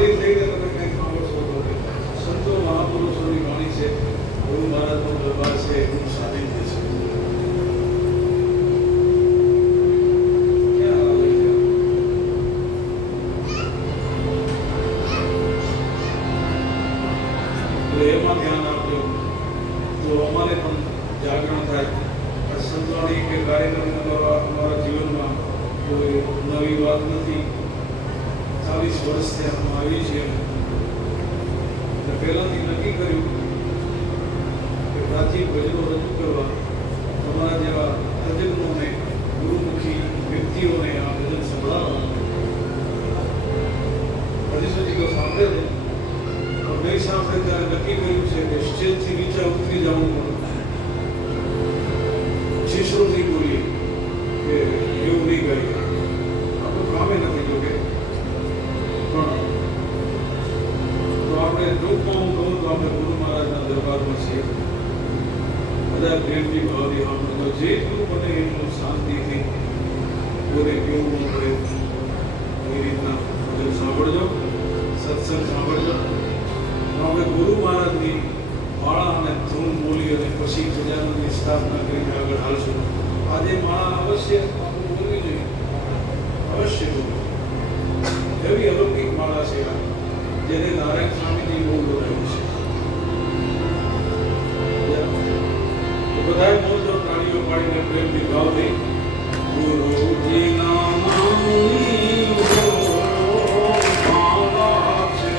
ખાલી થઈને તમે કંઈક સાંભળશો તો સંતો મહાપુરુષોની વાણી છે, ગુરુ મહારાજનો દરબાર છે, એનું સાનિધ્ય છે. એમાં ધ્યાન આપજો. જો અમારે પણ જાગરણ થાય, સંતવાણી કે કાર્યક્રમ અમારા જીવનમાં કોઈ નવી વાત નથી. 40 વર્ષથી અમે આવી છીએ. પહેલાંથી નક્કી કર્યું કે પ્રાચીન ભજનો રજૂ કરવા, તમારા જેવા તજજ્ઞોને, ગુરુમુખી વ્યક્તિઓને આ ભજન સંભળાવવા. હજી સુધી તો સાંભળે છે, નહીં સાંભળે ત્યારે નક્કી કર્યું છે કે સ્ટેજથી નીચે ઉતરી જવું પડે. શિષ્યોથી બોલીએ કે એવું નહીં કરીએ, આપણું કામે નથી. જોકે પણ તો આપણે ટૂંકમાં હું કહું તો આપણે ગુરુ મહારાજના દરબારમાં છીએ. બધા પ્રેમથી ભાવથી સાંભળો, જેટલું બને એટલું શાંતિથી કોને કેવું ન પડે એ રીતના બધું સાંભળજો, સત્સંગ સાંભળજો. આપણે ગુરુ મહારાજની માળા અને ધૂન બોલી અને પછી ખજાનાની સ્થાપના કરીને આગળ હાલશું. આજે માળા અવશ્ય આપણે બોલવી જોઈએ, અવશ્ય બોલવું. એવી અલૌકિક માળા છે જેને નારાયણ સ્વામીજી બહુ બોલાવ્યું છે. બધાએ મોજો તાળીઓ પાડીને પ્રેમથી ભાવ દઈ ગુરુજીના નામની માળા છે.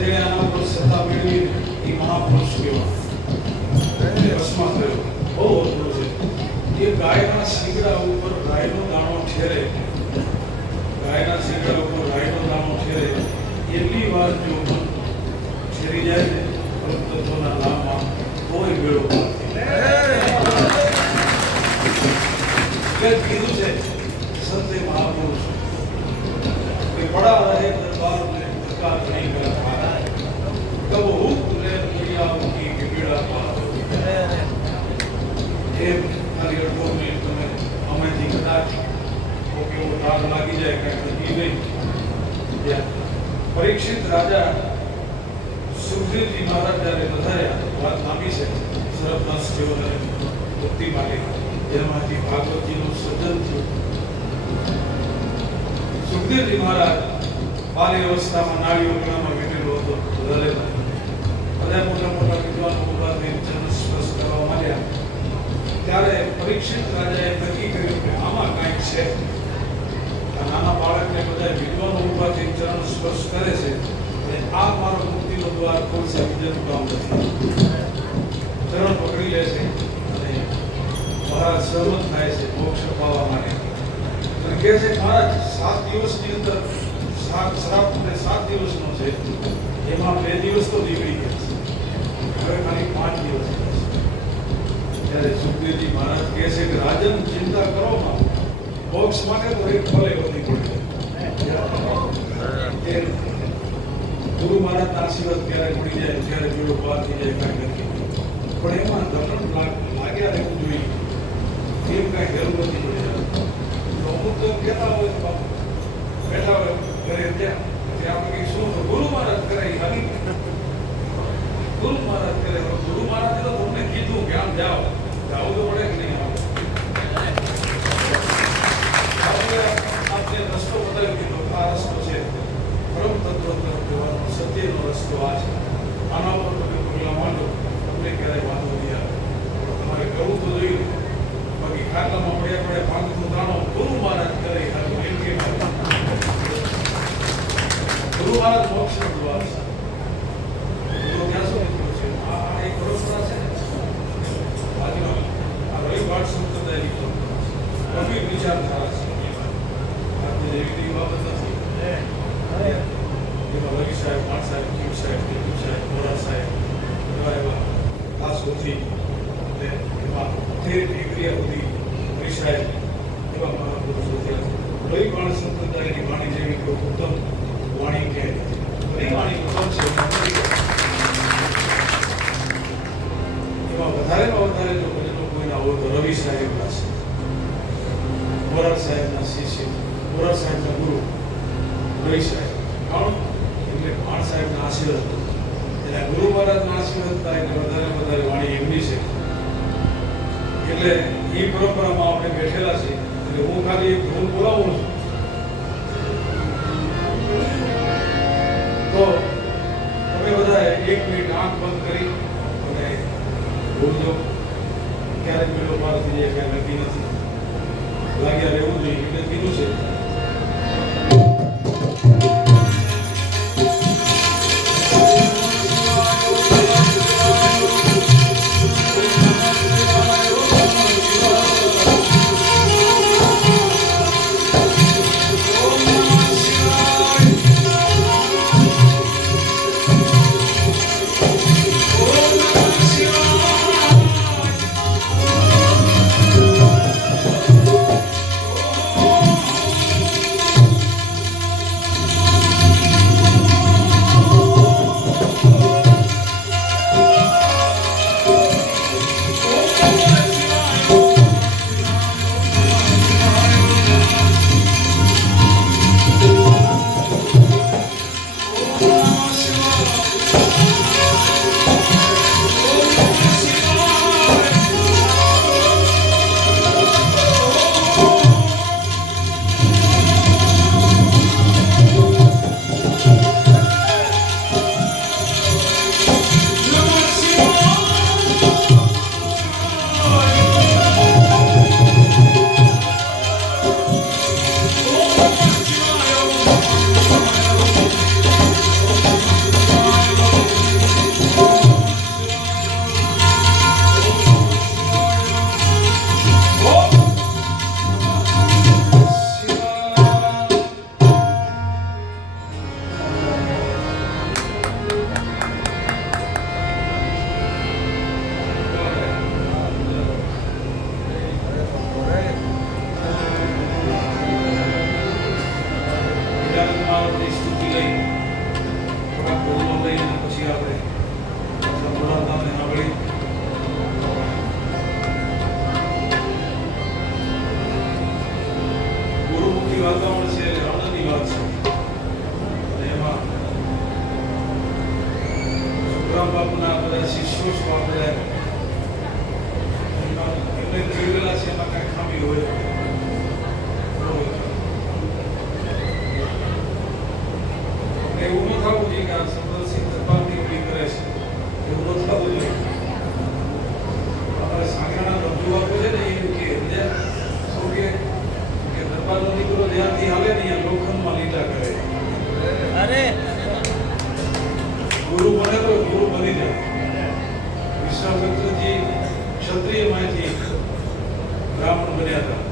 જેણે આના ઉપર સત્તા મેળવી એ મહાપુરુષ કહેવાય. વસમાં થયો બહુ અઘરું છે. એ ગાયના શીંગડા ઉપર રાઈનો દાણો ઠેરે, ગાયના શીંગડા ઉપર રાઈનો દાણો ઠેરે એટલી વાર જો ઠેરી જાય ને તત્વોના નામમાં કોઈ મેળો કીધું છે સંતે મહાપુરુષ કે પડા રહે દરબાર ને ધક્કા નહીં કરા કબ હુક લે દુનિયા ઉકી કે બીડા પાર એ ખાલી અડધો મિનિટ તમે અમેથી કદાચ કેવો તાર લાગી જાય કાંઈ નક્કી નહીં. પરીક્ષિત રાજા સુખદેવજી મહારાજ જ્યારે વધાર્યા, વાત લાંબી છે, સરબદાસ જેઓને મુક્તિ માટે જેમાંથી ભાગવતજીનું સર્જન થયું. સુખદેવજી મહારાજ બાલ્ય અવસ્થામાં નાળીઓ ગળામાં વીટેલો હતો, વધારેલા બધા મોટા મોટા વિદ્વાનો ઉભા થઈને ચરણ સ્પર્શ કરવા માંડ્યા. ત્યારે પરીક્ષિત રાજાએ નક્કી કર્યું કે આમાં કાંઈક છે. આ નાના બાળકને બધા વિદ્વાનો ઉભા થઈને ચરણ સ્પર્શ કરે છે, આ મારો મુક્તિનો દ્વાર ખોલશે, બીજાનું કામ નથી. ચરણ પકડી લે છે અને મહારાજ સહમત થાય છે મોક્ષ પાવા માટે. અને કહે છે મહારાજ 7 દિવસની અંદર શ્રાપ 7 દિવસનો છે, એમાં 2 દિવસ તો નીકળી ગયા છે, હવે ખાલી 5 દિવસ છે. ત્યારે સુખદેવજી મહારાજ કહે છે કે રાજન ચિંતા કરો માં, મોક્ષ માટે તો એક ફલે વધી પડે. ગુરુ મહારાજના આશીર્વાદ ક્યારે મળી જાય, ત્યારે જોડો પાર થઈ જાય કાંઈ નથી, પણ એમાં દમણ લાગ્યા રહેવું જોઈએ, એમ કાંઈ હેરું નથી પડે. તો અમુક તો કહેતા હોય બાપુ બેઠા હોય ઘરે ત્યાં આપણે કંઈક શું ગુરુ મહારાજ કરે, ગુરુ મહારાજ કરે. ગુરુ મહારાજે તો તમને કીધું કે આમ જાઓ, જાવું તો પડે કે નહીં? આપણે રસ્તો બતાવી દીધો, આ રસ્તો છે પરમ તત્વ તરફ જવાનો, સત્યનો રસ્તો આ છે. આના ઉપર તમે પગલાં માંડો, તમને ક્યારેય વાંધો નહીં આવે. પણ તમારે કરવું તો જોઈએ. બાકી ખાટલામાં પડ્યા પડે પાંચનું દાણો ગુરુ મહારાજ કરે, એમ કે ગુરુ મહારાજ મોક્ષનો દ્વાર છે. તો ક્યાં સુધી છે આ એક પરંપરા છે ને બાજુમાં આ રવિવાડ સંપ્રદાયની પરંપરા છે, ગંભીર વિચારધારા છે. એવી બાબત નથી. એમાં રવિ સાહેબ, માણ સાહેબ, જીવ સાહેબ, દેવ સાહેબ, મોરા સાહેબ એવા દાસોથી અને એમાં 13 ડિગ્રીયા સુધી રવિ સાહેબ એવા મહાપુરુષો થયા છે. રવિવાડ સંપ્રદાયની વાણી જેવી કોઈ ઉત્તમ વાણી કે બધી વાણી ઉત્તમ છે. એમાં વધારેમાં વધારે જો ભજનો કોઈના હોય તો રવિ સાહેબના છે, મોરાર સાહેબના શિષ્ય, મોરાર સાહેબના ગુરુ રવિ સાહેબ. કારણ એટલે માણ સાહેબના આશીર્વાદ, એટલે ગુરુ મહારાજના આશીર્વાદ થાય એટલે વધારે વધારે વાણી એમની છે. એટલે એ પરંપરામાં આપણે બેઠેલા છીએ. એટલે હું ખાલી એક ધૂન બોલાવું છું તો તમે બધા 1 મિનિટ આંખ બંધ કરી અને બોલજો. ક્યારેક મેળો પાર થઈ જાય ક્યારે નક્કી નથી, લાગ્યા રહેવું જોઈએ. એટલે કીધું છે જલાવરની સ્તુતિ લઈ થોડા બોલો લઈને પછી આપણે બોલાવતાને સાંભળી ગુરુમુખી વાતાવરણ છે એટલે આનંદની વાત છે. અને એમાં સુખરામ બાપુના બધા શિષ્યો છો આપણે એમને જોયેલા છે એમાં કાંઈ ખામી હોય એવું ન થવું જોઈએ કે આ સંતોષી દરબારની ઉભી કરે છે એવું ન થવું જોઈએ. અમારે સાંગરાના રજૂઆતો છે ને એ કે શું કે દરબારનો દીકરો ધ્યાનથી હાલે ને અહીંયા લોખંડમાં લીટા કરે. અરે ગુરુ બને તો ગુરુ બની જાય. વિશ્વામિત્રજી ક્ષત્રિયમાંથી બ્રાહ્મણ બન્યા હતા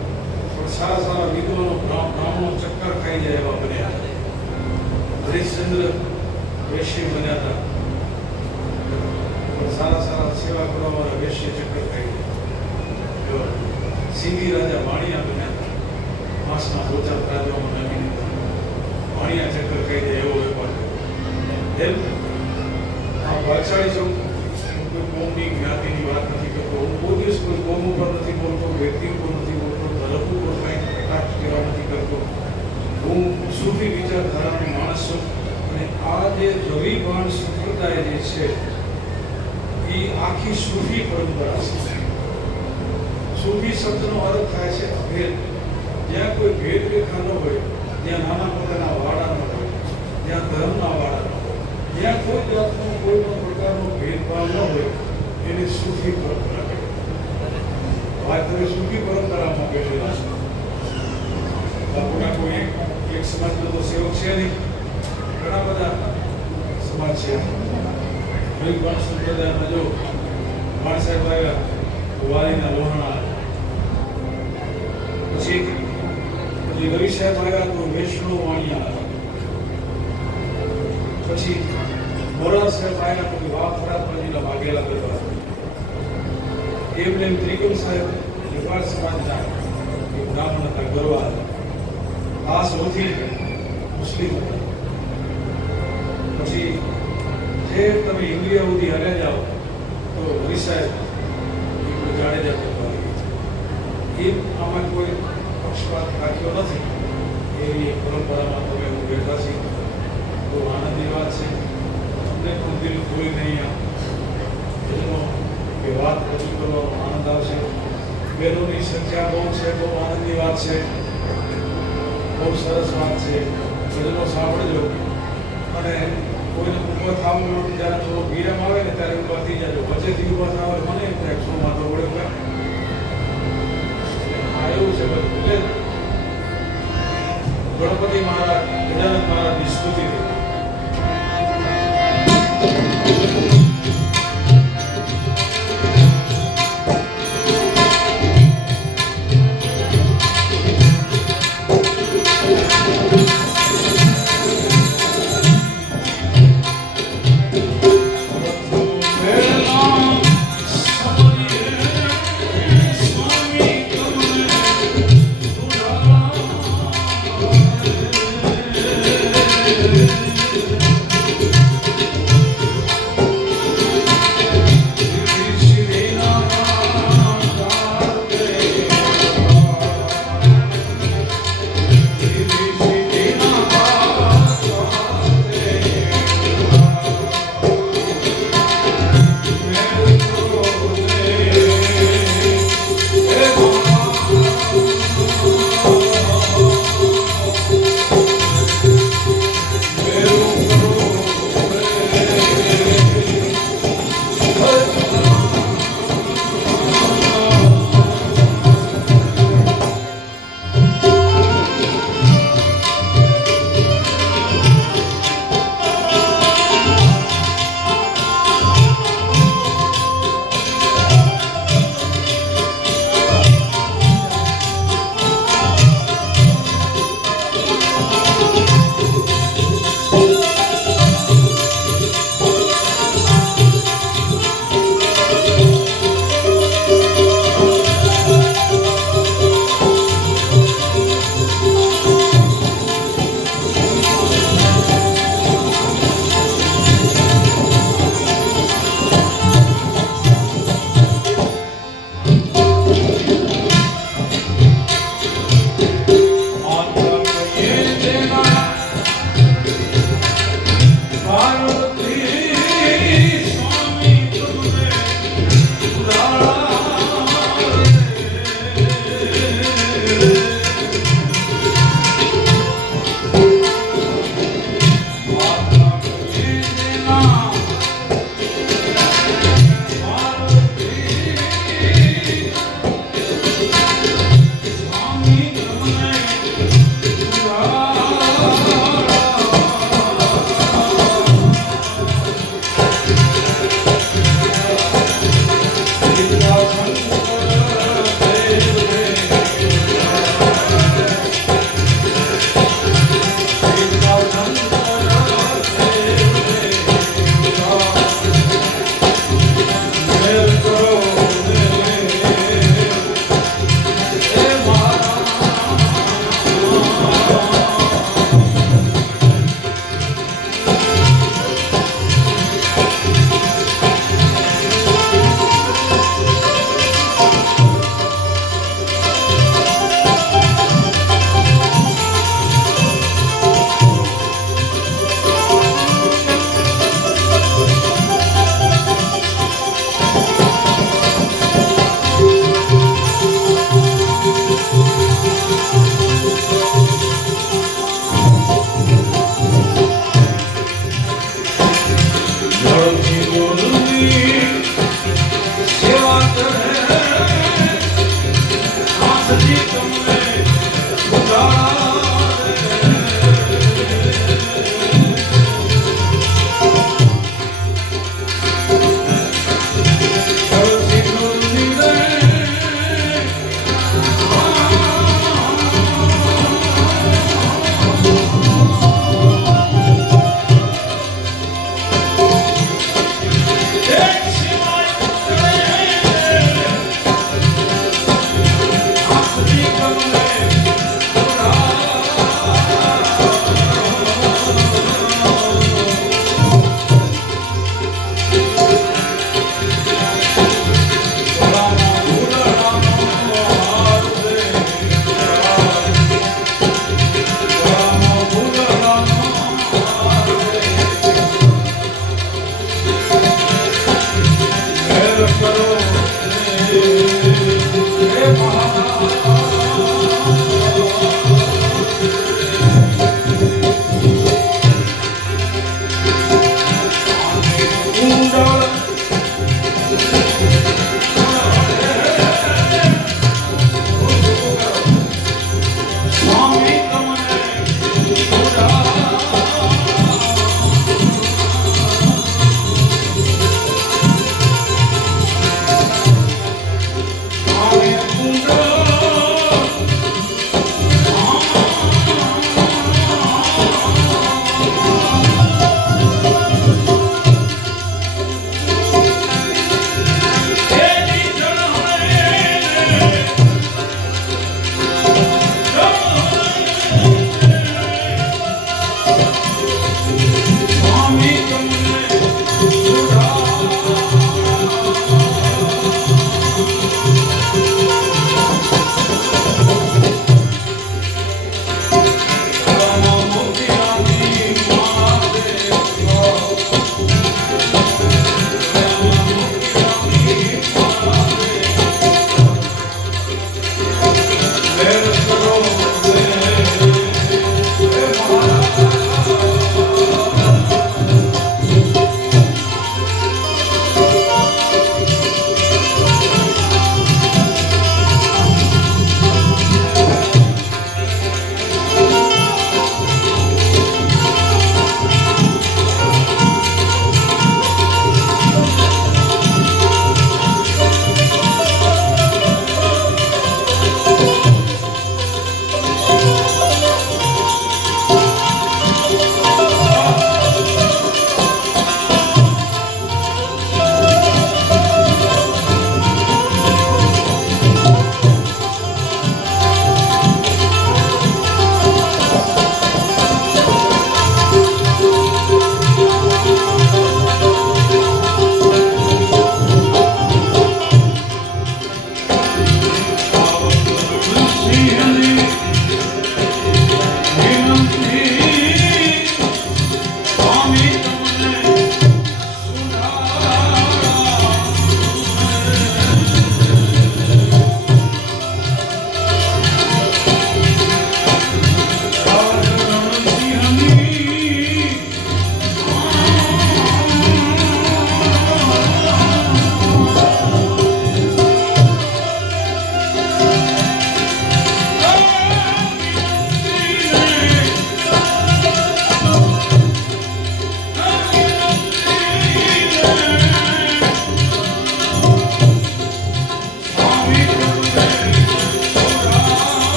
પણ સારા સારા વિદ્વાનો બ્રાહ્મણો ચક્કર ખાઈ જાય એવા બન્યા. હરિશ્ચંદ્ર વૈશ્ય બન્યા હતા પણ સારા સારા સેવા કરવા વાળા વૈશ્ય ચક્કર ખાઈ ગયા. સિંધી રાજા વાણિયા બન્યા હતા. માંસના ઓછા રાજાઓમાં નમી વાણિયા ચક્કર ખાઈ જાય એવો વેપાર એમ આ વાચાળી છું કોઈ કોમની જ્ઞાતિની વાત નથી કરતો. હું કોઈ દિવસ કોઈ કોમ ઉપર નથી બોલતો, વ્યક્તિ ઉપર નથી બોલતો, ધર્મ ઉપર કંઈ કટાક્ષ કહેવા નથી કરતો. હું સૂફી વિચારધારાનો માણસ છું અને આ જે રવિભાન સંપ્રદાય જે છે એ આખી સૂફી પરંપરા છે. સૂફી શબ્દનો અર્થ થાય છે અભેદ. જ્યાં કોઈ ભેદ રેખા ન હોય, જ્યાં નાના મોટાના વાડા ન હોય, જ્યાં ધર્મના વાડા ન હોય, જ્યાં કોઈ જાતનો કોઈ પણ પ્રકારનો ભેદભાવ ન હોય એને સૂફી પરંપરા કહે. વાત હવે સૂફી પરંપરામાં બેઠેલા છે. બાપુના કોઈ એક સમાજનો તો સેવક છે નહીં, ઘણા બધા સમાજ છે. રવિભાન સંપ્રદાયમાં જો ભાણ સાહેબ આવ્યા તો વાલીના લોહણા, પછી રવિ સાહેબ આવ્યા તો વૈષ્ણવ વાણિયા, પછી મોરાર સાહેબ આવ્યા તો વાવ ફરાદબાજીના ભાગેલા દરબાર, એમને ત્રિકમ સાહેબ લિંબાયત સમાજના એક બ્રાહ્મણ હતા, ગરવા હતા. આ સૌથી મુસ્લિમ હતા. પછી જે તમે ઇન્ડિયા સુધી હાલ્યા જાઓ તો રવિ સાહેબ જાડેજા દરબાર. એ આમાં કોઈ પક્ષપાત રાખ્યો નથી. એવી પરંપરામાં તમે હું બેઠા છીએ. બહુ આનંદની વાત છે. અમને પણ દિલ ખોલી નહીં એનો એ વાત રજૂ કરવાનો આનંદ આવશે. બહેનોની સંખ્યા બહુ છે, બહુ આનંદની વાત છે, બહુ સરસ વાત છે. ભજનો સાંભળજો અને કોઈને ઊભો થવું જ્યારે થોડો વિરામ આવે ને ત્યારે ઊભા થઈ જાજો. વચ્ચેથી ઊભા થવા મને એમ થાય શું વાંધો પડે. આ એવું છે બધું. એટલે ગણપતિ મહારાજ, ગજાનંદ મહારાજની સ્તુતિ થઈ.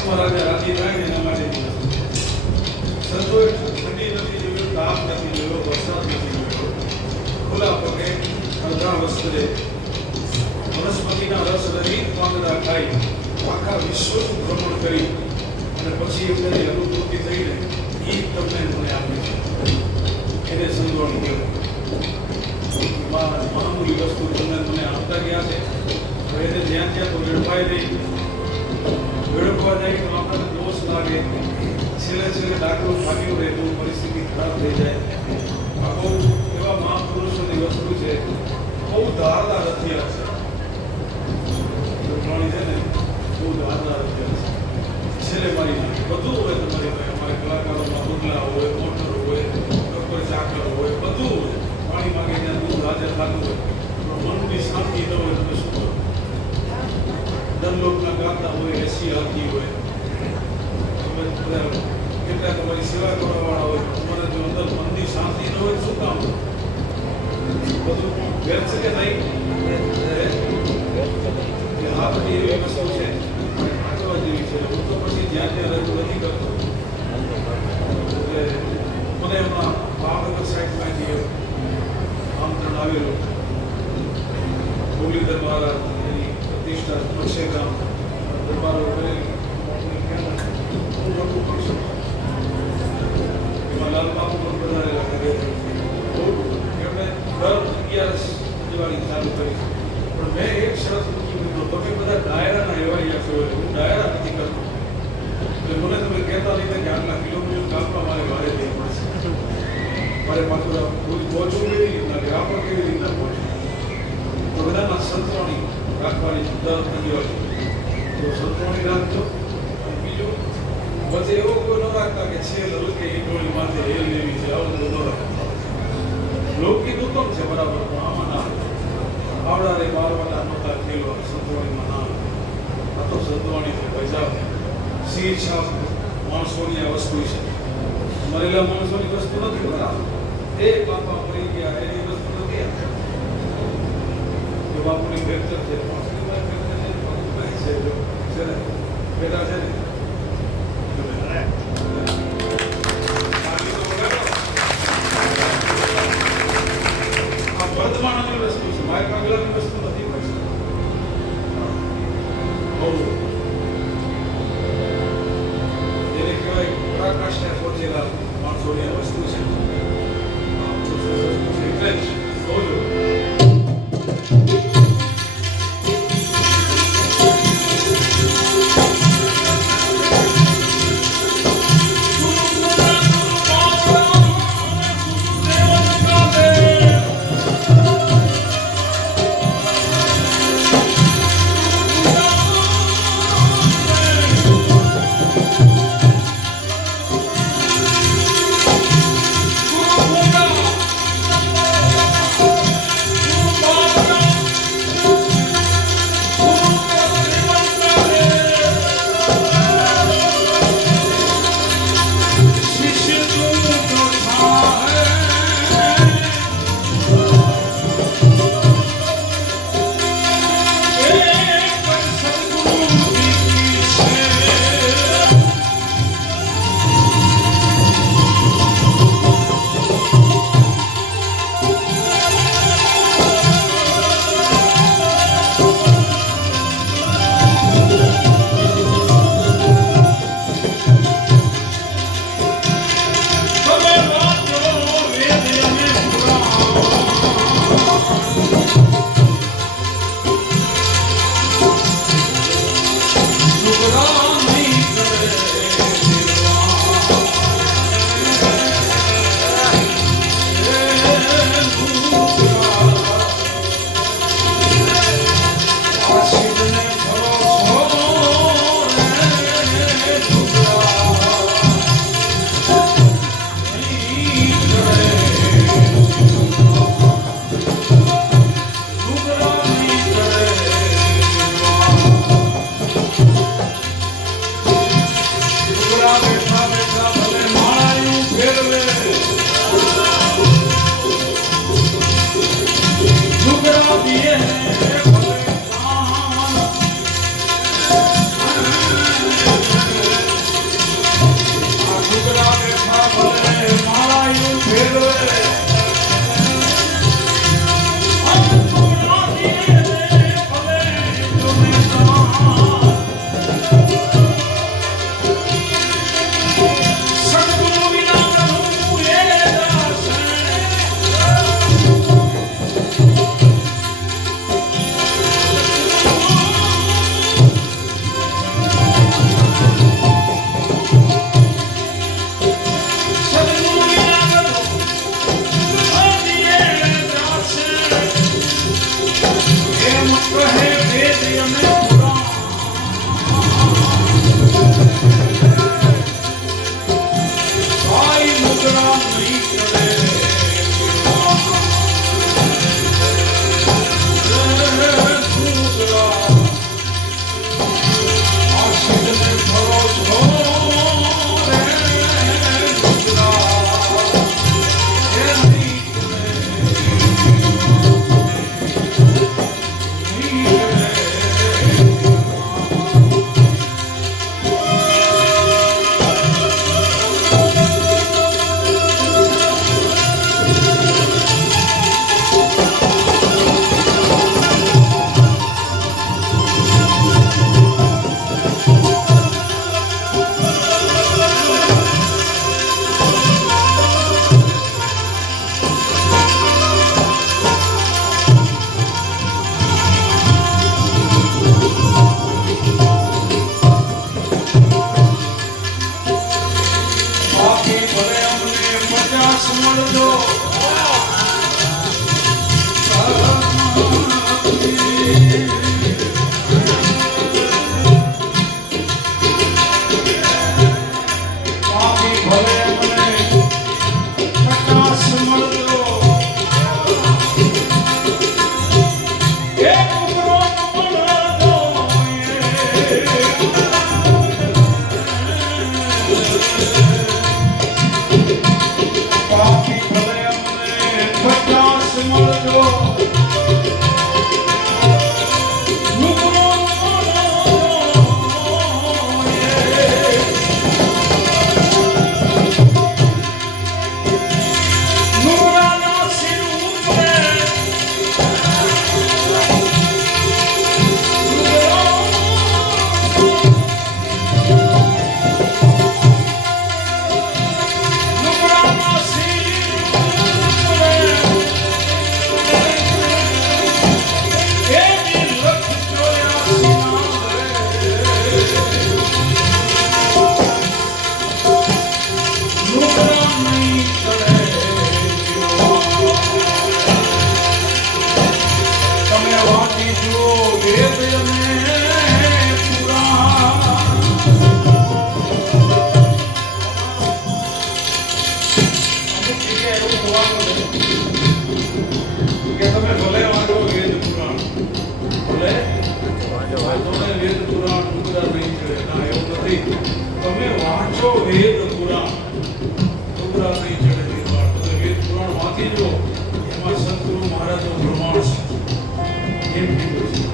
આત્મા રાજા રાજી થાય ને એના માટે સંતોએ ઠંડી નથી જોયું, તાપ નથી જોયો, વરસાદ નથી જોયો. ખુલ્લા પગે અડધા વસ્ત્રે વનસ્પતિના રસ રહિત પાંદડા ખાઈ આખા વિશ્વનું ભ્રમણ કરી અને પછી એમને જે અનુભૂતિ થઈને એ તમને મને આપી છે. એને સંતોણી કહેવાય. મામૂલી વસ્તુ તમને મને આપતા ગયા છે, એને જ્યાં ત્યાં તો વેડફાય નહીં. વેડફવા જાય તો આપણને દોષ લાગે, છેલ્લે છેલ્લે દાખલો ભાગ્યો રહે તો પરિસ્થિતિ ખરાબ થઈ જાય. આ બહુ એવા મહાપુરુષોની વસ્તુ છે, બહુ ધારદાર હથિયાર છે. પ્રમાણી છે ને બહુ ધારદાર હથિયાર છે. છેલ્લે મારી નાખે બધું હોય તમારી પાસે. અમારે કલાકારોમાં બંગલા હોય, મોટર હોય, કોઈ ચાકર હોય, બધું હોય. પાણી માગે ત્યાં દૂધ હાજર થતું હોય, પણ મનની શાંતિ ન હોય તમે શું કરો? ધનલોકના ગાતા હોય, એસી આવતી હોય, તમે કેટલા તમારી સેવા કરવાવાળા હોય, તમારે જો અંદર મનની શાંતિ ન હોય શું કામ? બધું વ્યર્થ છે કે નહીં? આ બધી એવી વસ્તુ છે વાંચવા જેવી છે. હું તો પછી જ્યાં ત્યાં રજૂ નથી કરતો. એટલે મને એમાં ભાવનગર સાઈડમાંથી આમંત્રણ આવેલું. મુરલીધર મહારાજ એની પ્રતિષ્ઠા પક્ષે ગામ દરબારો કરેલી હું મોટું ફંક્શન એમાં લાલબાબુ પણ વધારેલા કરે. એમણે દર 11 દિવાળી ચાલુ કરી. પણ મેં એક શરત મૂકી દીધો, તમે બધા ડાયરાના એવાયા છો, હું ડાયરા નથી કરતો. એટલે મને તમે કહેતા નહીં કે આટલા કિલોમીટર કાપવા મારે ભારે દેવું પડશે. મારે પાછું રોજ પહોંચવું કેવી રીતના, ગ્રામ પર કેવી રીતના પહોંચવું. તો બધાના સંતવાણી રાખવાની દર દિવાળી તો સંતવાણી રાખજો. બીજું વચ્ચે એવો કોઈ ન રાખતા કે છે કે એ ટોળી માથે હેલ લેવી છે, આવું બધું ન રાખતા. લોકગીત ઉત્તમ છે બરાબર, પણ આમાં ના આવડા રે બારવાના નહોતા ખેલો સંતવાણીમાં ના. આ તો સંતવાણી છે પૈસા સિંહ છાપ માણસોની આ વસ્તુ છે. મરેલા માણસોની વસ્તુ નથી બરાબર. એ બાપા મરી ગયા એની વસ્તુ નથી. જો બાપુની ફ્રેક્ચર છે, માણસની ફ્રેક્ચર છે, જો છે ને બેટા છે ને વર્તમાનની વસ્તુ છે, માય કાગલાની વસ્તુ નથી. જેને કહેવાય પરાકાષ્ઠે પહોંચેલા માણસોની આ વસ્તુ છે. એટલે જ કહું છું. ભાઈ તમે વાંચો વેદ પુરાણ ડુંગરા નહીં ચડે નિર્વાણ. તો વેદ પુરાણ વાંચી લો, એમાં સદગુરુ મહારાજનો પ્રમાણ છે એમ કીધું છે.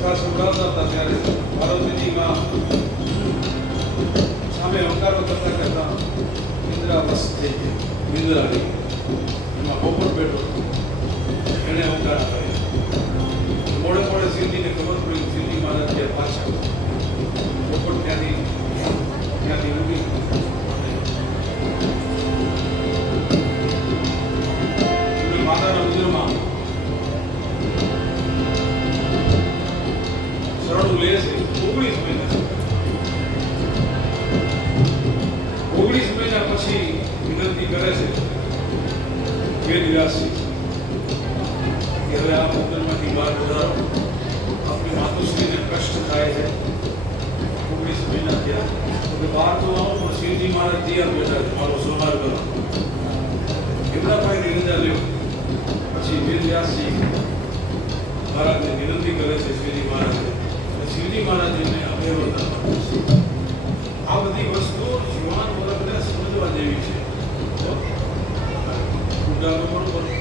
કથા સંભળાવતા હતા ત્યારે પાર્વતીજીમાં સામે અંકારો કરતા કરતા ઇન્દ્રાવસ થઈ ગઈ, નિંદ્રા આવી. એમાં પોપટ બેઠો એને અંકાર આપ્યા. મોડે મોડે શિવજીને ખબર પડી, શિવજી મહારાજ ત્યાં પાછા પોપટ ત્યાંથી ઉડી માતાના ઉદરમાં શરણું લે છે. 19 મહિના પછી વિનંતી કરે છે વેદવ્યાસજી કે હવે આ ઉદરમાંથી બહાર વધારો, આપણી માતુશ્રીને કષ્ટ થાય છે. 19 મહિના થયા એટલે બહાર તો આવો, પણ શિવજી મહારાજ તૈયાર બેઠા છે મારો સંહાર કરો. એમના ભાઈની રજા લ્યો. પછી વેદવ્યાસજી મહારાજને વિનંતી કરે છે શિવજી મહારાજને. શિવજી મહારાજ એમને અભયવર્તન આપે છે. આ બધી વસ્તુઓ યુવાન વર્ગને સમજવા જેવી છે. બરોબર છે.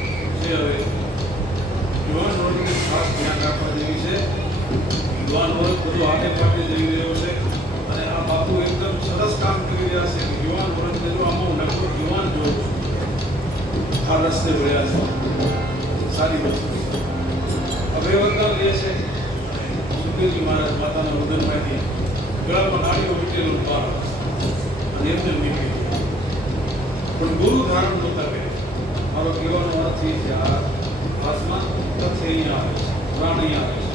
હવે યુવાન વર્ગને ખાસ ધ્યાન રાખવા જેવી છે. યુવાન વર્ગ બધું આગે પાટે જઈ રહ્યો છે અને આ બાપુ એકદમ સરસ કામ કરી રહ્યા છે. યુવાન વર્ગને જો આમાં નકરો યુવાન જોઉં છું, આ રસ્તે વળ્યા છે. સારી વસ્તુ અભયવર્તન લે છે. સુખદેવજી મહારાજ માતાના ઉદરમાંથી ગળામાં નાળીઓ વીટેલું પાર અને એમને નીકળી. પણ ગુરુ ધારણ નહોતા કર્યા. મારો કહેવાનો અર્થ એ છે, આ હાથમાં તથ્ય અહીંયા આવે છે, પ્રાણ અહીંયા આવે છે.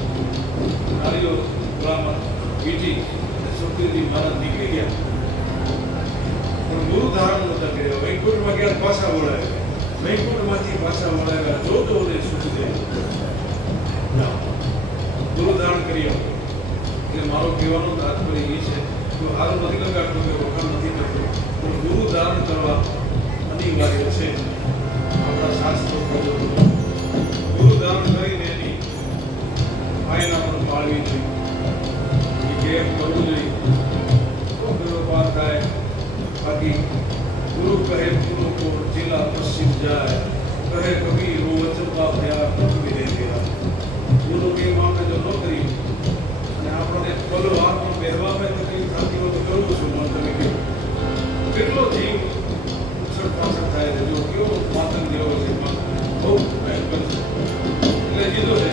નાળીઓ ગળામાં વીટી અને સુખદેવજી મહારાજ નીકળી ગયા. પણ ગુરુ ધારણ નહોતા કર્યા. વૈકુંઠમાં ગયા, પાછા વળાવ્યા. વૈકુંઠમાંથી પાછા વળાવ્યા. જોતો ને સુખદેવ ગુરુ ધારણ કરી આવો. એટલે મારો કહેવાનો તાત્પર્ય એ છે કે હાલ નથી લગાડતો કે વખાણ નથી કરતો, પણ ગુરુ ધારણ કરવા અનિવાર્ય છે. આપણા શાસ્ત્રો પ્રજોતો ગુરુ ધારણ કરીને એની આયના પર પાળવી જોઈએ. એ કેમ કરવું જોઈએ તો ગયો પાર થાય. બાકી ગુરુ કહે ગુરુ કો જિલ્લા પશ્ચિમ જાય, કહે કબીર રો વચનવા ભયા પૃથ્વી દે ગયા. ગુરુ કે મામે જો ન કરી અને આપણને પલો હાથ પણ બેહવામાં તકલીફ થતી હોય તો કરવું છું. મન તમે કહ્યું કેટલો જીવ ઉછળ પાછળ થાય છે. જો કેવો માતંગ જેવો છે, બહુ ભયંકર છે. એટલે કીધું છે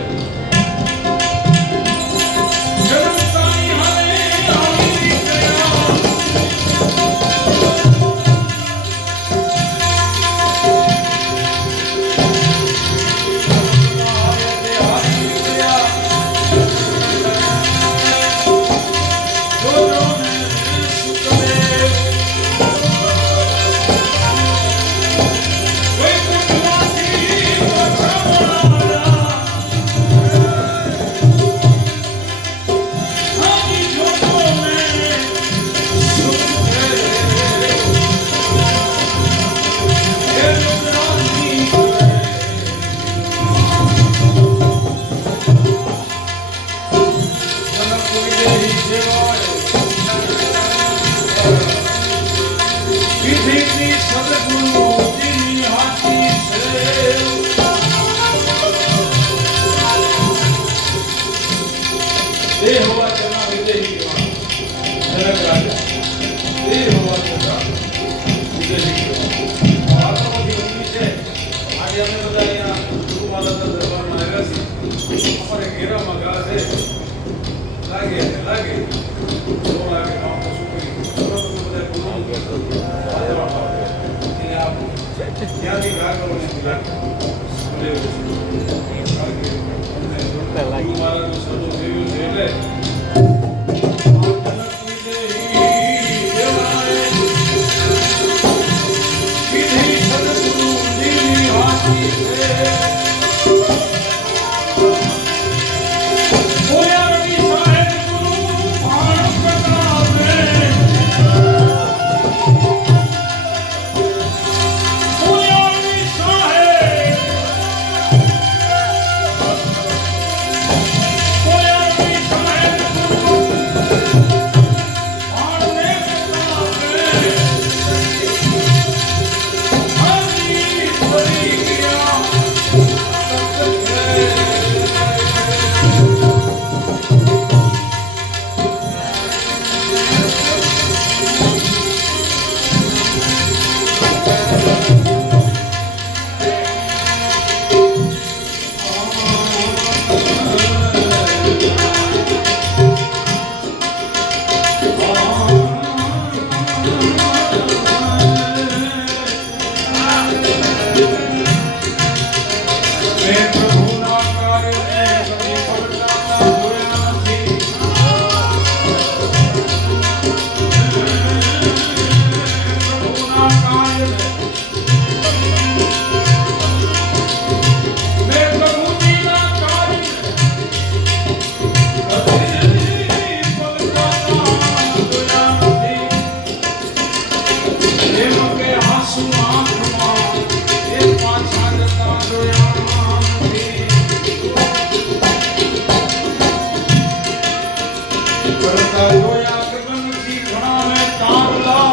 કરતા જોયા ગગનથી ઘણા મેં તારલા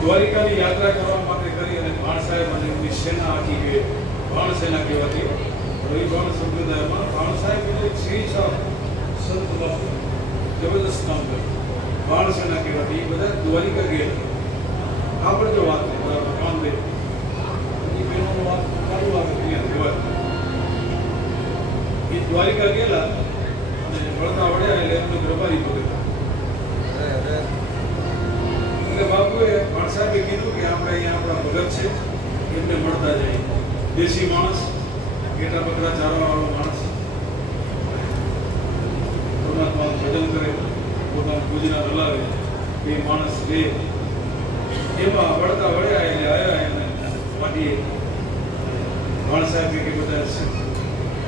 દ્વારિકાની યાત્રા કરવા માટે કરી અને ભાણ સાહેબ અને એમની સેના આખી ગઈ ભાણ સેના કહેવાતી રવિ ભાણ સંપ્રદાયમાં ભાણ સાહેબ એટલે શ્રી સાહેબ સંત બાપુ જબરદસ્ત કામ કર્યું બાણસેના કહેવાતી એ બધા દ્વારિકા ગયા. આપણે જો વાત નહીં બરાબર કામ દે એ બેનો વાત ચાલુ આવે ત્યાં જોવા એ દ્વારિકા ગયેલા અને વળતા વળ્યા એટલે એમને રબારી પકડ્યા. એટલે બાપુએ ભાણ સાહેબે કીધું કે આપણે અહીંયા આપણા ભગત છે એમને મળતા જાય. દેશી માણસ, ઘેટા બકરા ચારવા વાળો માણસ, પરમાત્માનું ભજન કરે, પોતાનું પૂજના હલાવે એ માણસ લે. એમાં વળતા વળ્યા એટલે આવ્યા એને માટીએ. ભાણ સાહેબે કે બધા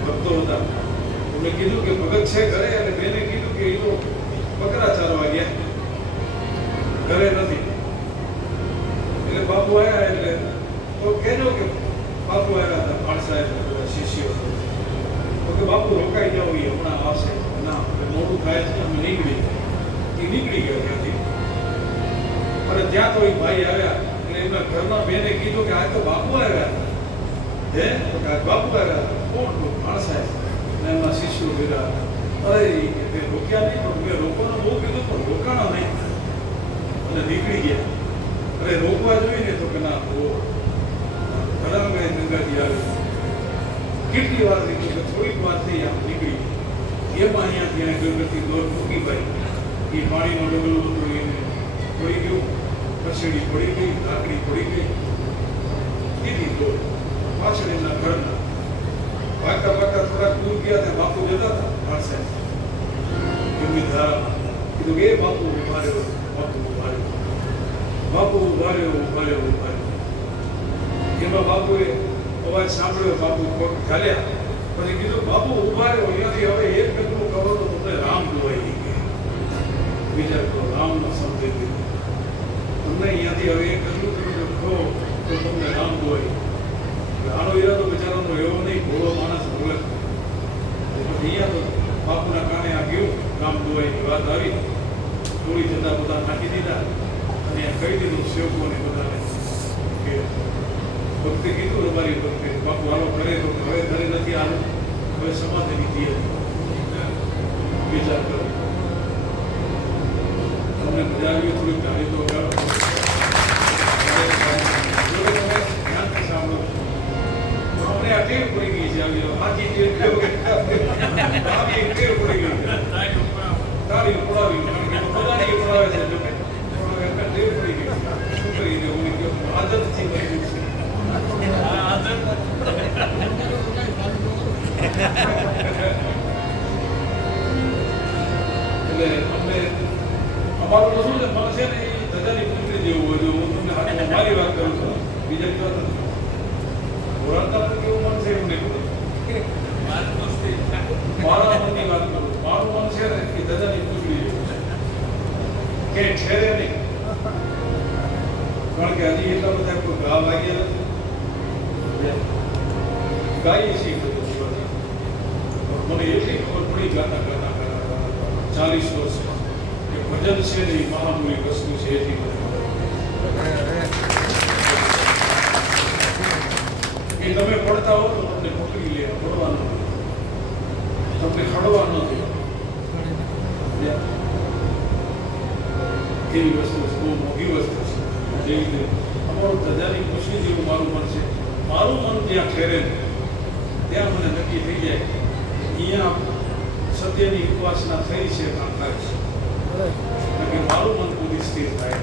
ભક્તો હતા એમને કીધું કે ભગત છે ઘરે, અને બેને કીધું કે એ તો બકરા ચારવા ગયા, ઘરે નથી. એટલે બાપુ આવ્યા એટલે તો કહેજો કે બાપુ આવ્યા હતા ભાણ સાહેબ બધા શિષ્યો. તો કે બાપુ રોકાઈ જાઓ, એ હમણાં આવશે. ના મોડું થાય છે અમે નીકળી. એ નીકળી ગયો ત્યાંથી. અને ત્યાં તો એ ભાઈ આવ્યા એટલે એમના ઘરના બેને કીધું કે આ તો બાપુ આવ્યા હે, તો કે બાપુ આવ્યા. કોણ? તો ભાણ સાહેબ અને એમના શિષ્યો ભેગા. અરે મેં રોક્યા નહીં, પણ મેં રોકવાનું બહુ કીધું પણ રોકાણા નહીં અને નીકળી ગયા. અરે રોકવા જોઈએ તો કે ના ઘણા મેં ગંગાજી આવી. કેટલી વાર નીકળી કે થોડીક વાર થઈ આમ નીકળી. એમાં અહીંયા ત્યાં ગંગાથી દોર મૂકી ભાઈ એ પાણીનો ડગલું હતું એને પડી ગયું, કસેડી પડી ગઈ, લાકડી પડી ગઈ, કીધી દોર પાછળ એમના ઘરના પાકા પાકા થોડાક દૂર ગયા ત્યાં બાપુ જતા હતા. ભાણ સાહેબ એમની ધારામાં કીધું કે બાપુ ઉભા રહ્યો, બાપુ ઉભા રહ્યો, બાપુ ઉભા રહ્યો, ઉભા રહ્યો, ઉભા રહ્યો. એમાં બાપુએ અવાજ સાંભળ્યો, બાપુ પગ ચાલ્યા. પછી કીધું બાપુ ઉભા રહ્યો, અહીંયાથી હવે એક પગલું કરો તો તમને રામ જોવાઈ ગઈ. વિચાર કરો, રામનો શબ્દ કીધું તમને અહીંયાથી હવે એક પગલું તમે કહો તો તમને રામ જોવાઈ. આનો ઈરાદો બિચારાનો એવો નહીં, ભોળો માણસ બોલે. અહીંયા તો બાપુના કાને આ ગયું, રામ જોવાઈની વાત આવી. થોડી જતા બધા નાખી દીધા અને કહી દીધું સેવકોને બધાને કે ભક્તિ કીધું અમારી ભક્તિ. બાપુ હાલો કરે તો હવે ઘરે નથી આવ્યું, હવે સમાધિની તૈયારી. વિચાર કરો, તમને મજા આવી થોડીક જાણી તો ધ્યાનથી સાંભળો. અમને આ ટેવ પડી ગઈ છે, આવી આખી ટેવ ટેવ પડી ગઈ છે. તાળી પડાવી બધાની પડાવે છે, ટેવ પડી ગઈ છે. શું કરીને આદતથી બની છે. એટલે અમને અમારું તો શું છે, મને છે ને એ ધજાની પુત્રી જેવું હોય. હું તમને મારી વાત કરું છું, બીજા વાત નથી. ઓળખતા પણ કેવું મન છે એવું નહીં. મારા મનની વાત કરું, મારું મન છે ને એ ધજાની પુત્રી જેવું છે કે ઠેરે નહીં. કારણ કે હજી એટલા બધા કોઈ ઘા વાગ્યા નથી. ગાઈએ છીએ મને એટલી ખબર પડી ગાતા ગાતા 40 વર્ષમાં કે ભજન છે ને એ મહામૂલી વસ્તુ છે. એથી એ તમે પડતા હો તો તમને પકડી લે, પડવાનું તમને ખડવા ન દે. એવી વસ્તુ છે, બહુ મોટી વસ્તુ છે. જેવી રીતે અમારું ધજાની ખુશી જેવું મારું મન છે. મારું મન ત્યાં ઠેરે ત્યાં મને નક્કી થઈ જાય અહીંયા સત્યની ઉપાસના થઈ છે, કામ થાય છે. મારું મન પૂરી સ્થિર થાય.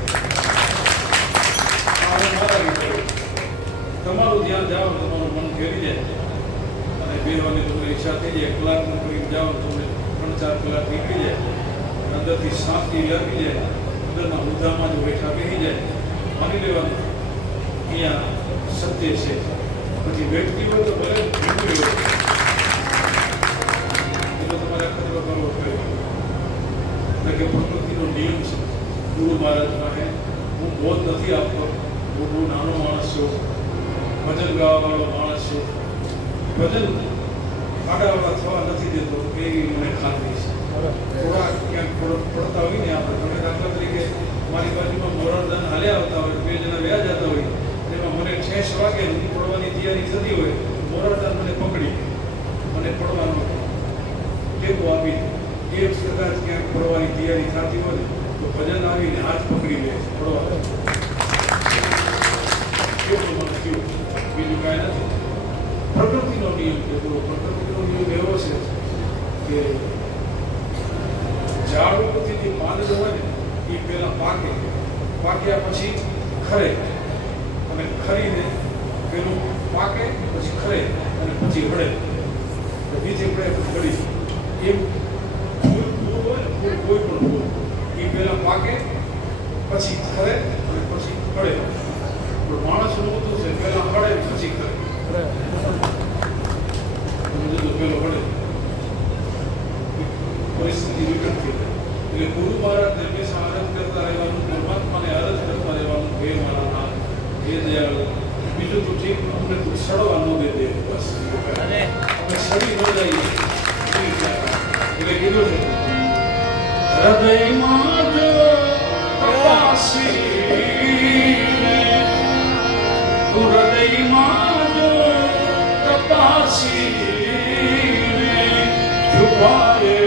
તમારું જ્યાં જાઓ તમારું મન ફેરી જાય અને બેહવાની તમને ઈચ્છા થઈ જાય. કલાકનું કરીને જાઓ તમને 3-4 કલાક નીકળી જાય. અંદરથી શાંતિ લાગી જાય, અંદરના મુદ્દામાં જો બેઠા બેસી જાય, માની લેવાનું અહીંયા સત્ય છે. પછી બેઠતી હોય તો ભલે ભૂલતી હોય એ તો તમારે ખતરો કરવો જોઈએ. એટલે કે પ્રકૃતિનો નિયમ છે. ગુરુ મહારાજ પાસે હું બોધ નથી આપતો, હું બહુ નાનો માણસ છું, ભજન ગાવાવાળો માણસ છું, ભજન આડાવાળા થવા નથી દેતો એવી મને ખાતરી છે. થોડા ક્યાંક પડતા હોય ને આપણે, તમે દાખલા તરીકે મારી બાજુમાં મોરણદાન હાલ્યા આવતા હોય, 2 જણા વ્યા જતા હોય, એમાં મને 6 વાગે હું પડવાની તૈયારી થતી હોય, મોરણદાન મને પકડી અને પડવાનો ટેકો આપી એ કદાચ ક્યાંક પડવાની તૈયારી થતી હોય તો ભજન પકડી લે છે. બરોબર કેવું મને કેવું બીજું કાંઈ નથી. પ્રકૃતિનો નિયમ છે. પ્રકૃતિનો નિયમ એવો છે કે ઝાડ ઉપરથી જે પાંદડો હોય ને એ પહેલા પાક્યા પછી ખરે અને ખરીને પેલું પાકે પછી ખરે અને પછી વળે નીચે પડે પછી વળી એમ ફૂલ હોય ને ફૂલ કોઈ પણ ફૂલ એ પહેલા પાકે પછી ખરે અને પછી ખડે. પણ માણસનું બધું છે પહેલા ખડે પછી ખરે પેલો વળે પરિસ્થિતિ વિકટ થઈ જાય. એટલે ગુરુ મહારાજ હંમેશા આનંદ કરતા રહેવાનું, પરમાત્માને આનંદ કરતા રહેવાનું. હે મારા નાથ, હે દયાળુ. બીજું તો ઠીક, અમને તું સડવા ન દે દે બસ અમે સડી ન જઈએ એટલે કીધું છે હૃદયમાં જો તપાસીને તું હૃદયમાં જો તપાસીને છુપાયે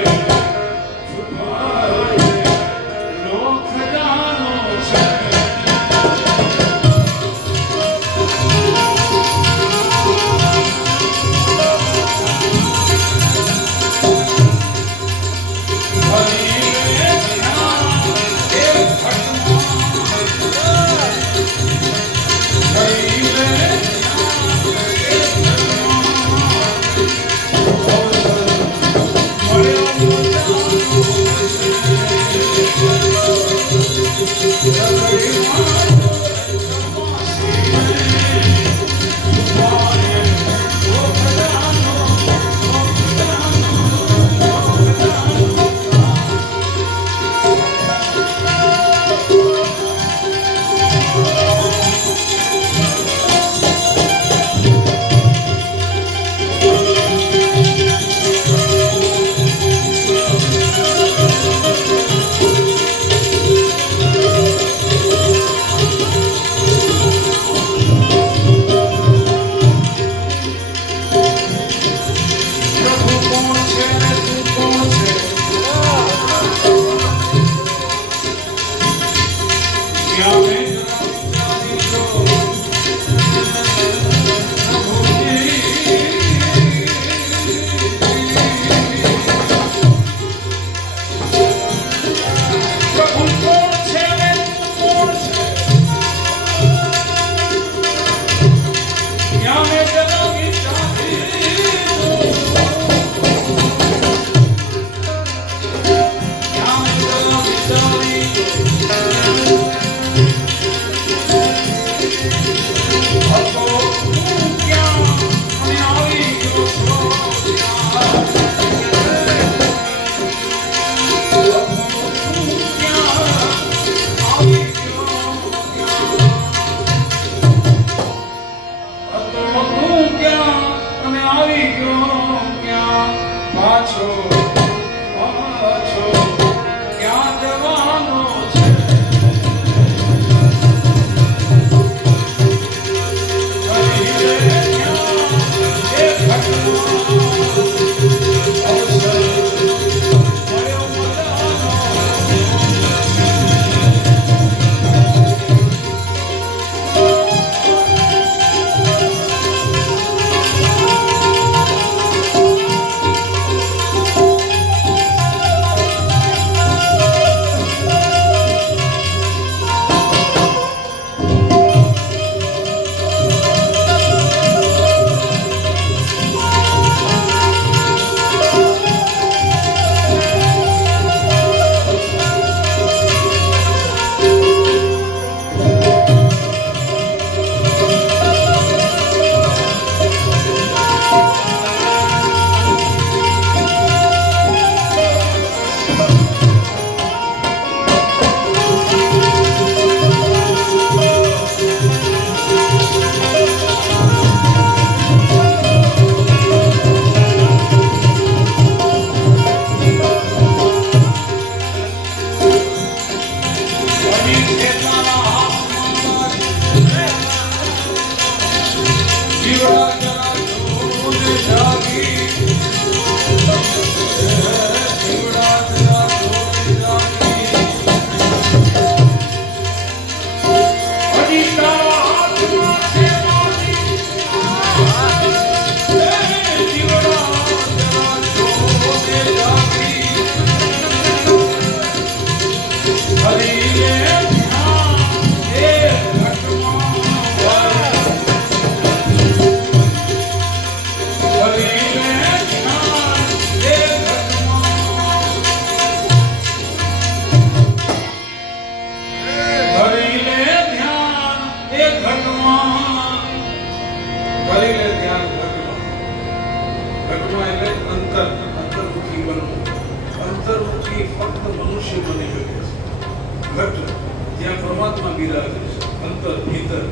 પરમાત્મા બિરાજે છે અંતર ભીતર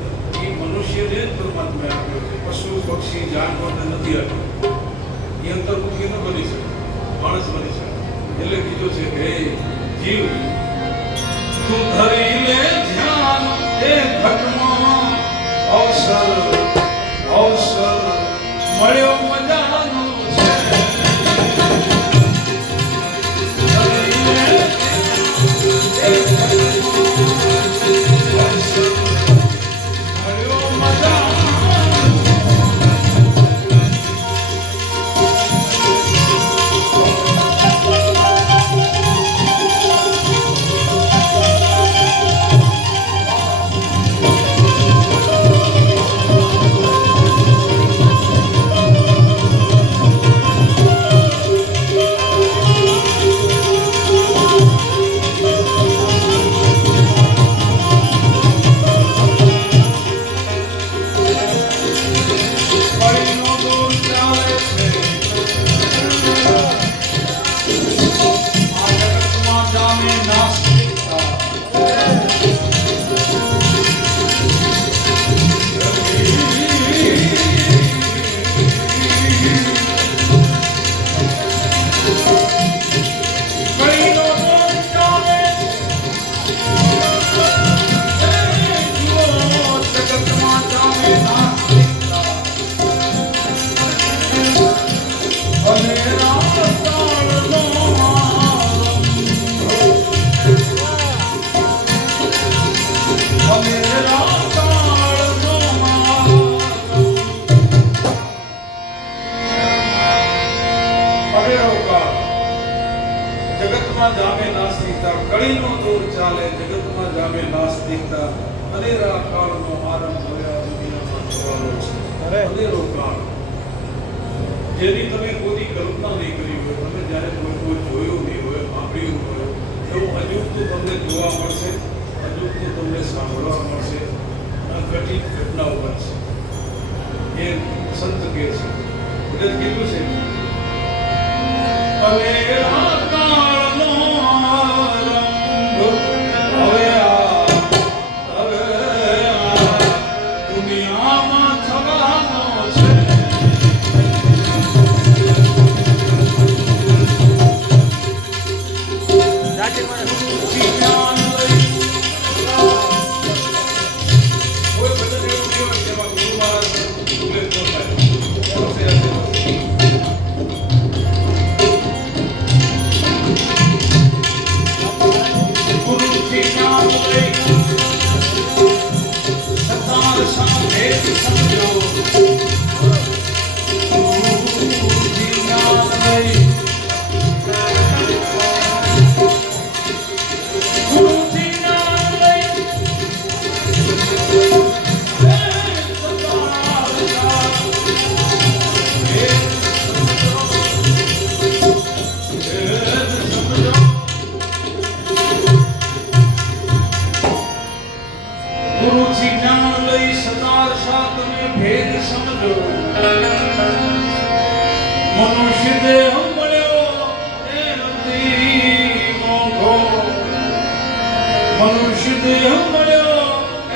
એ મનુષ્યને જ પરમાત્માએ આપ્યો છે. પશુ પક્ષી જાનવરને નથી આપ્યો. એ અંતર્મુખી ન બની શકે, માણસ બની શકે. એટલે કીધું છે કે જીવ તું ધરી લે ધ્યાન એ ઘટમાં અવસર અવસર મળ્યો મજાનો છે. ધરી લે એ જામે નાસ્તિકતા કળીનો દૂર ચાલે જગતમાં જામે નાસ્તિકતા અનેરા કાળનો આરંભ થયા દુનિયામાં થવાનો છે. અનેરો કાળ જેની તમે કોઈ કલ્પના નહીં કરી હોય, તમે જ્યારે કોઈ જોયું નહીં હોય, સાંભળ્યું હોય એવું અજુગતું તમને જોવા મળશે, અજુગતું તમને સાંભળવા મળશે. ઘટિત ઘટનાઓ બનશે. એ સંત કહે છે, એટલે કીધું છે અનેરા કાળનો દુનિયામાં થવાનો છે. મનુષ્ય દેહ મળ્યો એ નથી મોંઘો, મનુષ્ય દેહ મળ્યો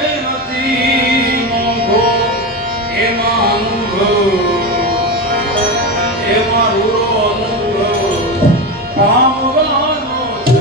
એ નથી મોંઘો. એમાં અનુભવ, એમાં રૂડો અનુભવ પામવાનો છે.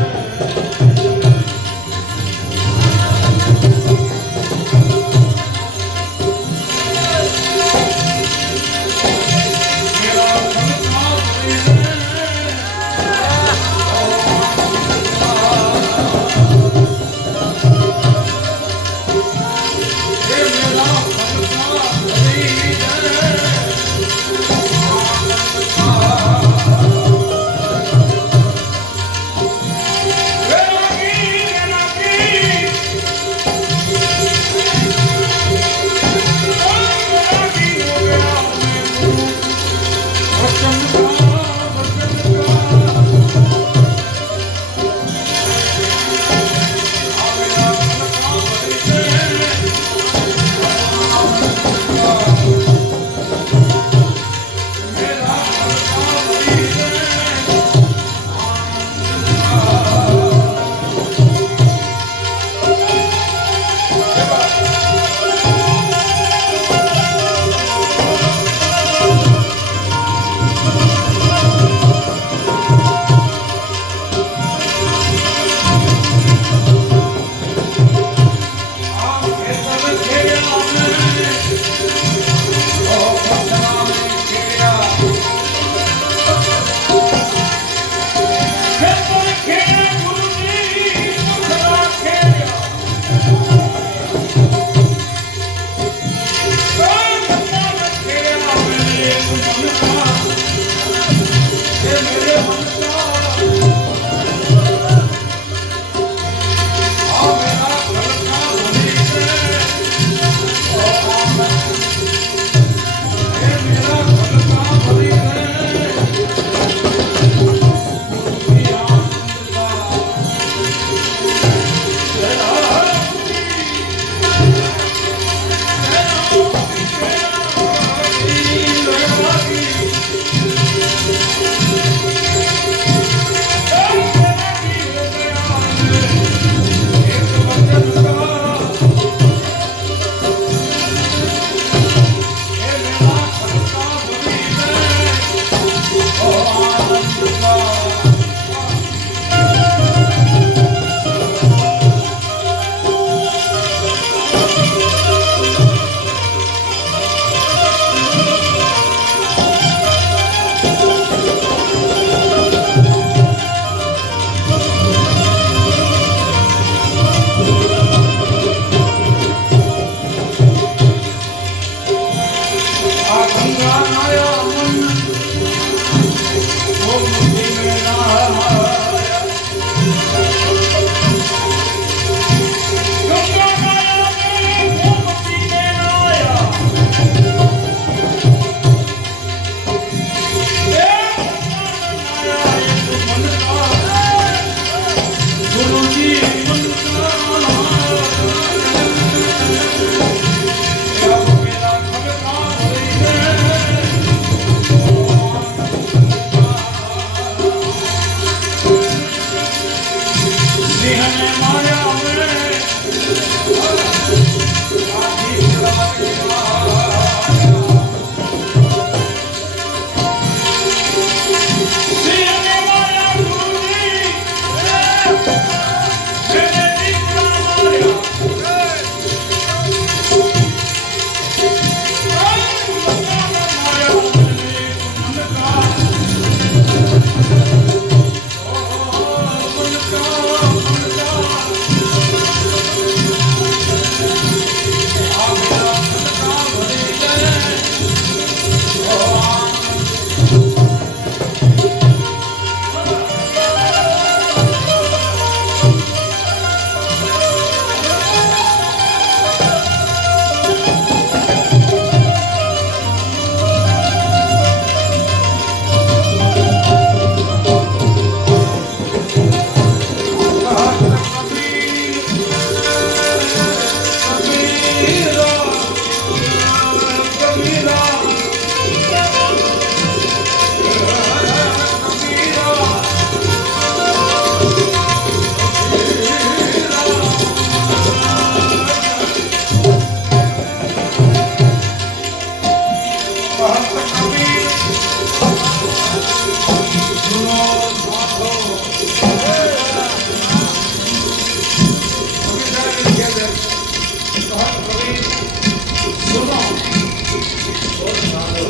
સુનો તો સાંભળો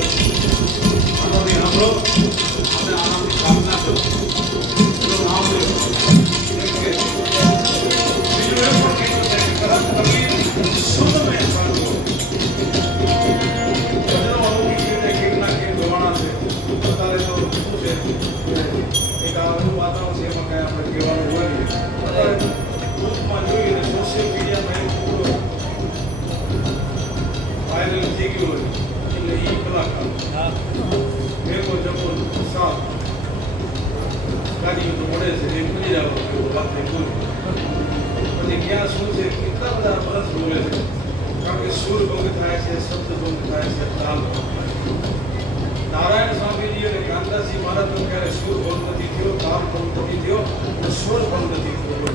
આનોની સાંભળો અને આનંદની સ્થાપના કરો એનું નામ લો કેમ કે બીજું એમ પણ કીધું છે કે કરમ કબીર સુન મેં સાંભળો ભજનો અલૌકિક રીતે કીર્તના કે ગવાણા છે અત્યારે તો શું છે એક આવું વાતાવરણ છે એમાં કાંઈ આપણે કહેવાનું હોય નહીં અત્યારે ગ્રુપમાં જોઈએ ને સોશિયલ મીડિયામાં એવું પૂરો વાયરલ થઈ ગયું હોય એટલે એ કલાકાર ભેગો જમો સાફ ગાડીઓ તો મળે છે એ મળી જાવ વાત થઈ પૂરી પછી ક્યાં શું છે કેટલા બધા વર્ષ બોલે છે કારણ કે સુર ભંગ થાય છે શબ્દ ભંગ થાય છે તાલ નારાયણ સ્વામીજી અને કાંતાજી મહારાજ તો ક્યારે સુર ભંગ નથી થયો તાલ ભંગ નથી થયો અને સ્વર ભંગ નથી થયો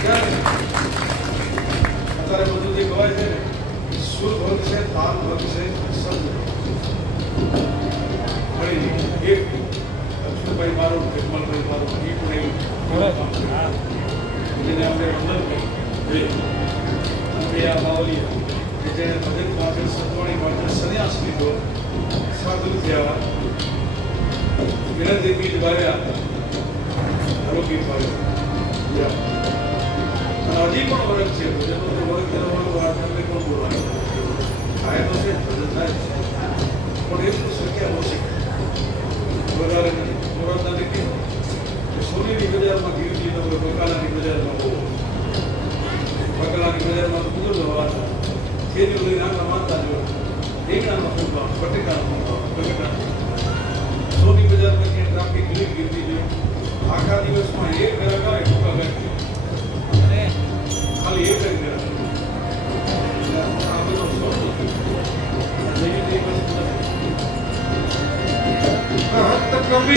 ક્યારે અત્યારે બધું જે કહેવાય છે ને સુર ભંગ છે તાલ ભંગ છે શબ્દ મળી એક અક્ષુભાઈ મારું જગમલભાઈ મારું એ પણ એવું જેને આપણે વંદન કર્યું આ બાવલી કે જેણે ભજન પાછળ સત્વાણી પાછળ સંન્યાસ લીધો સાધુ થયા વિનંતી બીજ વાવ્યા આરોગ્ય પાડ્યો અને હજી પણ વર્ગ છે ભજનનો તો વર્ગ તેનો વર્ગ વાર્તાને પણ બોલવાનો થાય તો છે ભજન થાય પણ એટલું શક્યા ઓછી વધારે નથી મોરતના નથી કે સોનીની બજારમાં ગીરજી તો બકાલાની બજારમાં બહુ બકલાની બજારમાં તો બુજુર્ગ હોવાના ખેતી લઈને આખા માનતા જો રીંગણાનો ફૂટવા બટેકાનો ફૂટવા બટેકા સોની બજારમાં ક્યાંય ટ્રાફિક લીક ગીરતી જો આખા દિવસમાં એક ગ્રાહક આવે ટૂંકા ગાડી અને ખાલી એક જ ગ્રાહક આ બધો સોનું જેવી તે વસ્તુ નથી કવિ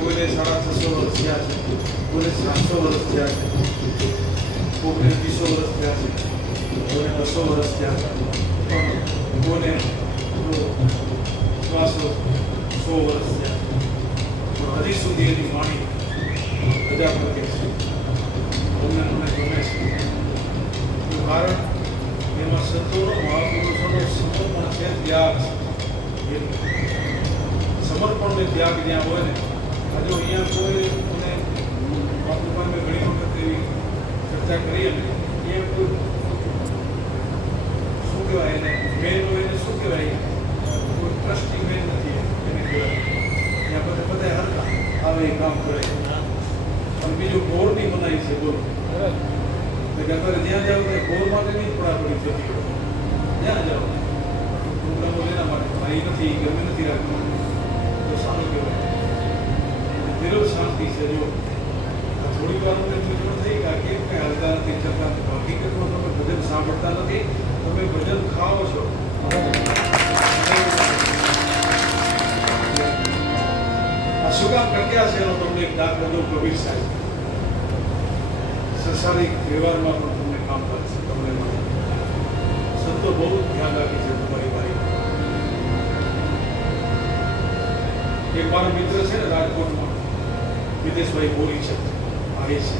કોઈને 650 વર્ષ થયા છે, કોઈને 700 વર્ષ થયા છે, કોઈને 200 વર્ષ થયા છે, કોઈને 200 વર્ષ થયા છે, કોઈને 100 વર્ષ થયા છે. પણ હજી સુધી એની વાણી પ્રજા પ્રત્યે છે. તમને મને ગમે છે એનું કારણ એમાં સંતોનો મહાપુરુષોનો સમર્પણ છે, ત્યાગ છે. સમર્પણ ને ત્યાગ જ્યાં હોય ને, આજે અહીંયા કોઈ મને બાપુભાઈ મેં ઘણી વખત એવી ચર્ચા કરી અને અહીંયા કોઈ શું કહેવાય એને મેન હોય એને શું કહેવાય કોઈ ટ્રસ્ટી મેન નથી એને કહેવાય. ત્યાં બધા હરતા આવે એ કામ કરે. અને બીજું બોર્ડની બનાવી છે બોલ અત્યારે જ્યાં જાવ ત્યાં બોર માટેની જ પડાપડી થતી હોય. જ્યાં જાઓ પ્રોગ્રામો લેના માટે અહીં નથી ગમે નથી રાખવાનું તો સારું કહેવાય. દિલો શાંતિ છે. જો થોડી વાર મને ચૂંટણી થઈ કે કેમ કંઈ હાલતા નથી ચલતા નથી. હકીકતમાં તમે ભજન સાંભળતા નથી, તમે ભજન ખાઓ છો. આ શું કામ ટક્યા છે એનો તમને એક દાખલો દઉં. કબીર સાહેબ સંસારિક વ્યવહારમાં પણ તમને કામ કરે છે. તમને સંતો બહુ ધ્યાન રાખી છે તમારી મારી. એક મારો મિત્ર છે ને રાજકોટમાં, મિતેશભાઈ બોલી છે આવી છે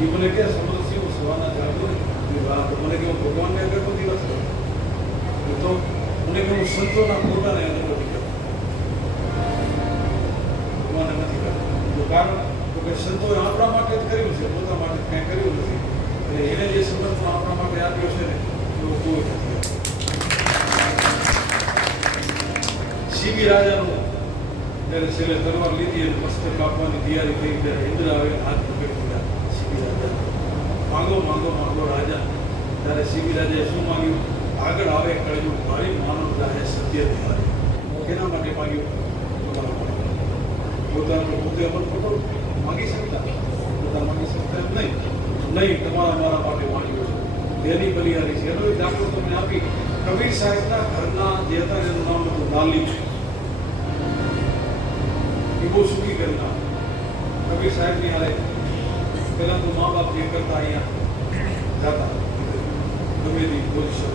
એ મને કે સમરસિંહ સવારના જાગો ને મને કે હું ભગવાનને અગરબત્તી નથી કરતો તો મને કે હું સંતોના ફોટાને અગરબત્તી કરતો ભગવાનને નથી કરતો કારણ તો કે સંતોએ આપણા માટે જ કર્યું છે પોતા માટે કંઈ કર્યું નથી એટલે એને જે સમર્પણ આપણા માટે આપ્યો છે ને એવો કોઈ નથી સીબી રાજાનું ત્યારે છેલ્લે તલવાર લીધી અને મસ્તક કાપવાની તૈયારી થઈ ત્યારે ઇન્દ્ર આવે હાથ પકડી દીધા સીબી રાજા માંગો માંગો માંગો રાજા ત્યારે સીબી રાજાએ શું માંગ્યું આગળ આવે કળિયુગ મારી માનવતા હે સત્ય નિહારે કેના માટે માંગ્યું પોતાનો પોતે અમર ખોટો માંગી શકતા પોતા માંગી શકતા એમ નહીં તમારા મારા માટે માંગ્યું છે એની બલિહારી છે એનો દાખલો તમને આપી કબીર સાહેબના ઘરના જે હતા એનું નામ હતું લાલી એ બહુ સુખી કરતા કબીર સાહેબની હાલે પહેલાં તો મા બાપ જે કરતા અહીંયા જતા ગમે તે પોઝિશન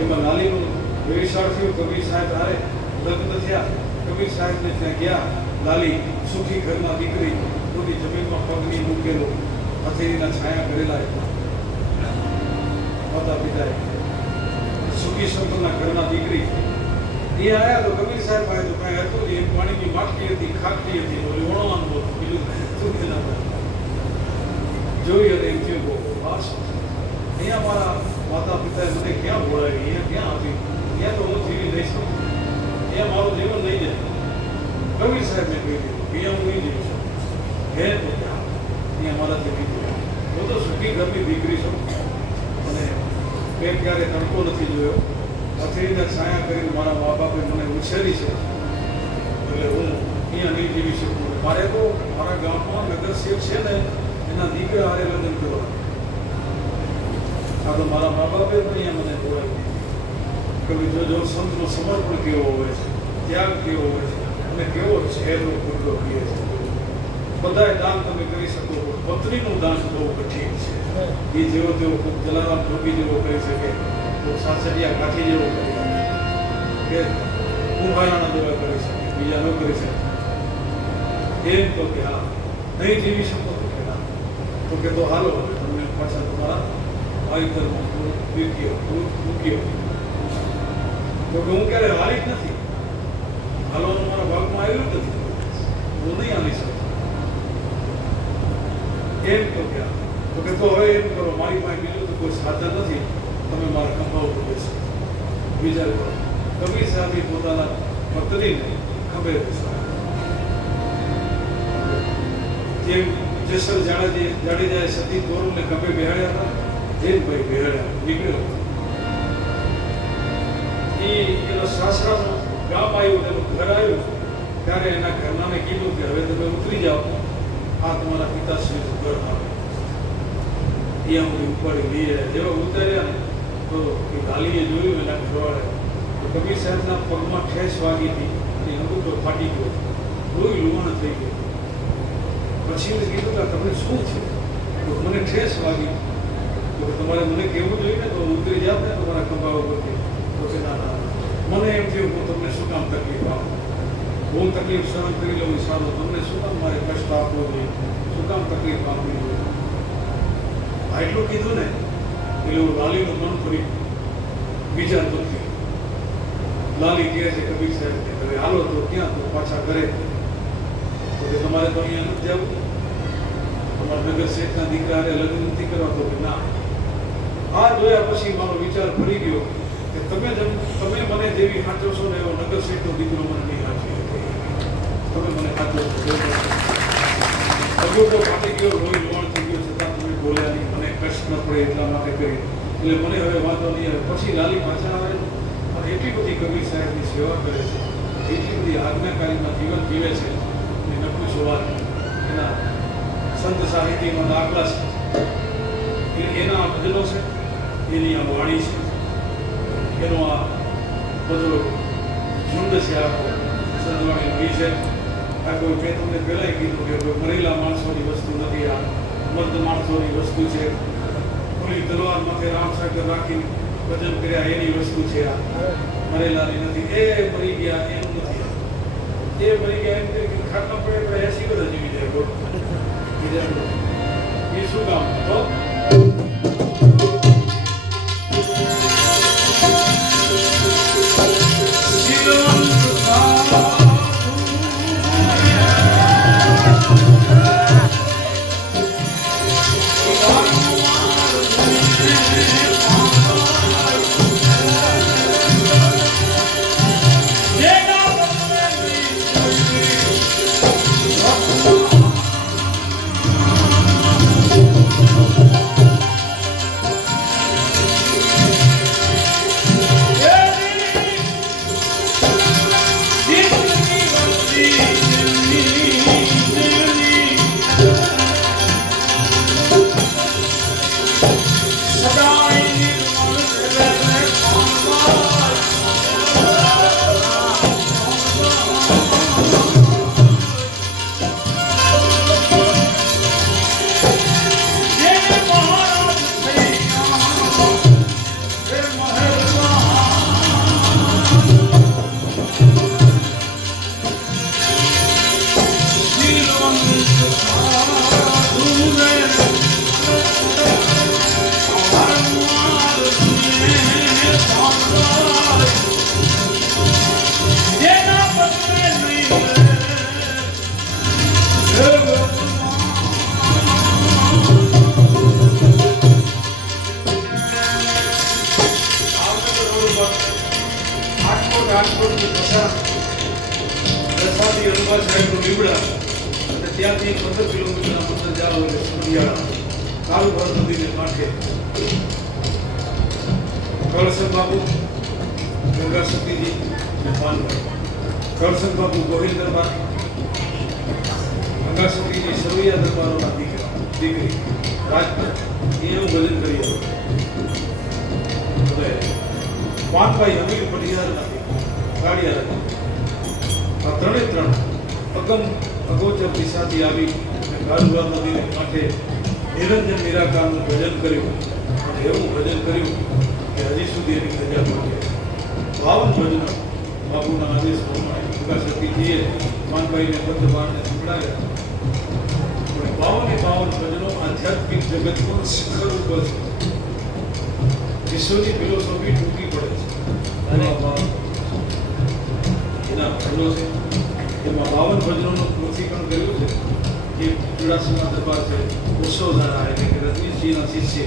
એમાં લાલીનું વિશાળ થયું કબીર સાહેબ હારે લગ્ન થયા કબીર સાહેબને ત્યાં ગયા લાલી સુખી ઘરના દીકરી પોતી જમીનમાં પગની મૂકેલો હથેળીના છાયા કરેલા માતા પિતાએ સુખી સંતના ઘરના દીકરી એ આવ્યા તો કબીર સાહેબ આવે તો કાંઈ હતું નહીં પાણીની માટલી હતી ખાટલી હતી બોલી વણવાનું હતું બીજું જોઈ અને એમ થયું બહુ ખાસ અહીંયા મારા માતા પિતાએ મને ક્યાં બોલાવી અહીંયા ક્યાં આપી ત્યાં તો હું જીવી નહીં શકું અહીંયા મારું જીવન નહીં જાય કબીર સાહેબને કહી દીધું અહીંયા હું નહીં જીવી શકું હે તો ત્યાં અહીંયા મારાથી બીજું હું તો સુખી ઘરની દીકરી છું અને મેં ક્યારે તડકો નથી જોયો હથેળીને છાયા કરીને મારા મા બાપે મને ઉછેરી છે એટલે હું અહીંયા નહીં જીવી શકું મારે તો મારા ગામમાં નગરસેવક છે ને એના દીકરા હારે લગ્ન કરવા આ તો મારા મા બાપે પણ અહીંયા મને બોલાવી કવિ જોજો સંતનો સમર્પણ કેવો હોય છે ત્યાગ કેવો હોય છે અને કેવો ઝેરનો ગુરડો પીએ છે બધાએ દાન તમે કરી શકો પત્નીનું દાન બહુ કઠિન છે એ જેવો તેવો ખૂબ જલારામ જોગી જેવો કરી શકે તો સાસરિયા કાઠી જેવો કરી શકે કે કુંભારાના જેવા કરી શકે બીજા ન કરી શકે એમ તો કે હા નહીં જીવી શકો તો કે ના તો કે તો હાલો તમને પાછા તમારા વાયુતરમાં મૂક્યો તો કે હું ક્યારે હાલી જ નથી હાલવાનું મારા ભાગમાં આવ્યું જ નથી હું નહીં હાલી શકું એમ તો કે હવે એમ કરો મારી પાસે બીજું તો કોઈ સાધન નથી તમે મારા ખંભા ઉપર બેસો બીજા કરો કબીર સાહેબે પોતાના પત્નીને ખંભે બેસાડ્યા જેમ જેસર જાડેજાએ સતી તોરણને ખંભે બેહાડ્યા હતા જેમ ભાઈ બેહાડ્યા નીકળ્યો એનો સાસરાનું ગામ આવ્યું એનું ઘર આવ્યું ત્યારે એના ઘરનાને કીધું કે હવે તમે ઉતરી જાઓ આ તમારા પિતાશ્રી ઘર આવે ત્યાં હું ઉપાડી લઈએ જેવા ઉતાર્યા ને તો એ ગાલીએ જોયું એના ઘરવાળે તો કબીર સાહેબના પગમાં ઠેસ વાગી હતી એ અંગૂઠો ફાટી ગયો લોહી લુહાણ થઈ ગયો પછી મેં કીધું કે તમને શું છે તો મને ઠેસ વાગી તો તમારે મને કહેવું જોઈએ ને તો ઉતરી જાત ને તમારા ખંભા ઉપરથી તો કે ના મને એમ થયું હું તમને શું કામ તકલીફ આપું હું તકલીફ સહન કરી લઉં સારું તમને શું કામ મારે કષ્ટ આપવો જોઈએ શું કામ તકલીફ આપવી જોઈએ એટલું કીધું ને એટલે લાલીનું મન ફરી બીજા દુઃખી લાલી કહે છે કબીર સાહેબ કે હવે હાલો તો ક્યાં તો પાછા ઘરે તો કે તમારે તો અહીંયા નથી જવું તમારા નગર શેઠના દીકરાને લગ્ન નથી કરવા તો કે ના આ જોયા પછી મારો વિચાર ફરી ગયો કે તમે મને જેવી સાચો છો ને એવો નગર શેઠનો દીકરો મને નહીં સાચી તમે મને સાચો છો અગોટો ફાટી ગયો લોહી લોણ થઈ ગયો છતાં તમે બોલ્યા નહીં મને કષ્ટ ન પડે એટલા માટે કરી એટલે મને હવે વાંધો નહીં આવે પછી લાલી પાછા આવે અને એટલી બધી કબીર સાહેબની સેવા કરે છે એટલી બધી આજ્ઞાકારીમાં જીવન જીવે છે અને નકું સવાર એના સંત સાહિત્યમાં દાખલા છે એના ભજનો છે એની આ વાણી છે એનો આ બધો ઝુંડ છે આખો સંતવાણી બી છે આ કોઈ મેં તમને પહેલાં કીધું કે મરેલા માણસોની વસ્તુ નથી આ મર્દ માણસોની વસ્તુ છે ઓલી તલવાર માથે રામ સાગર રાખીને ભજન કર્યા એની વસ્તુ છે આ મરેલાની નથી એ મરી ગયા એમ નથી એ મરી ગયા એમ કે ખાટલા પડે 80 વર્ષ જીવી જાય એ શું કામ તો ત્યાંથી 15 કિલોમીટરના અંદર જાઓ એટલે સુનિયાળા કાળુ ભરત નદીને કાંઠે કળસન બાબુ ગંગા સતીજી અને પાનગઢ કળસન બાબુ ગોહિલ દરબાર ગંગા સતીજી સરવૈયા દરબારોના દીકરી રાજપૂત એનું ભજન કરી એટલે પાનભાઈ અમીર પટિયાર નથી ગાડિયા આ ત્રણ અગોચર દિશાથી આવી કાળુભા નદીને કાંઠે નિરંજન નિરાકારનું ભજન કર્યું અને એવું ભજન કર્યું કે હજી સુધી એની ધજા પહોંચે 52 ભજનો બાપુના આદેશ પ્રમાણે ગંગા સતીજીએ માનભાઈને પદ્મવાણને સંભળાવ્યા અને 52 ભજનો આધ્યાત્મિક જગતનું શિખર ઉપર છે. વિશ્વની ફિલોસોફી ટૂંકી પડે છે અને એના ભજનો છે એમાં 52 ભજનોનું પૃથ્થીકરણ કર્યું છે. એ ચુડાસમા દરબાર છે ઓશોધારા એટલે કે રજનીશજીના શિષ્ય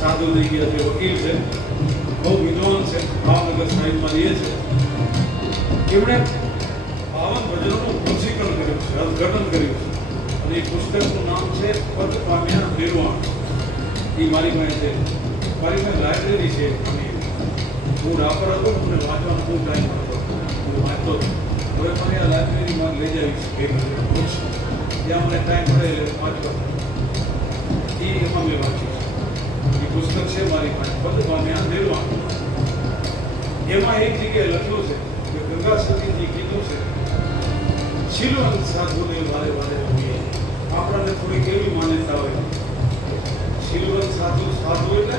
સાધુ થઈ ગયા છે, વકીલ છે, બહુ વિદ્વાન છે, ભાવનગર સાહિબમાં રહે છે. એમણે 52 ભજનોનું પૃથ્થીકરણ કર્યું છે, અર્થઘટન કર્યું છે અને એ પુસ્તકનું નામ છે પદ પામ્યા નિર્વાણ. એ મારી પાસે છે, મારી પાસે લાઇબ્રેરી છે. હું રાપર હતો, મને વાંચવાનો બહુ ટાઈમ હતો, હું વાંચતો હતો. હવે મને આ લાઇબ્રેરીમાં લઈ જાવીશ ત્યાં મને ટાઈમ મળે એટલે વાંચવા એ એમાં મેં વાંચ્યું છે. એ પુસ્તક છે મારી પાસે પદ પામ્યા નિર્વાણ. એમાં એક જગ્યાએ લખ્યું છે કે ગંગા સતીજી કીધું છે શીલવંત સાધુને વારે વારે રમીએ. આપણને થોડી કેવી માન્યતા હોય શીલવંત સાધુ એટલે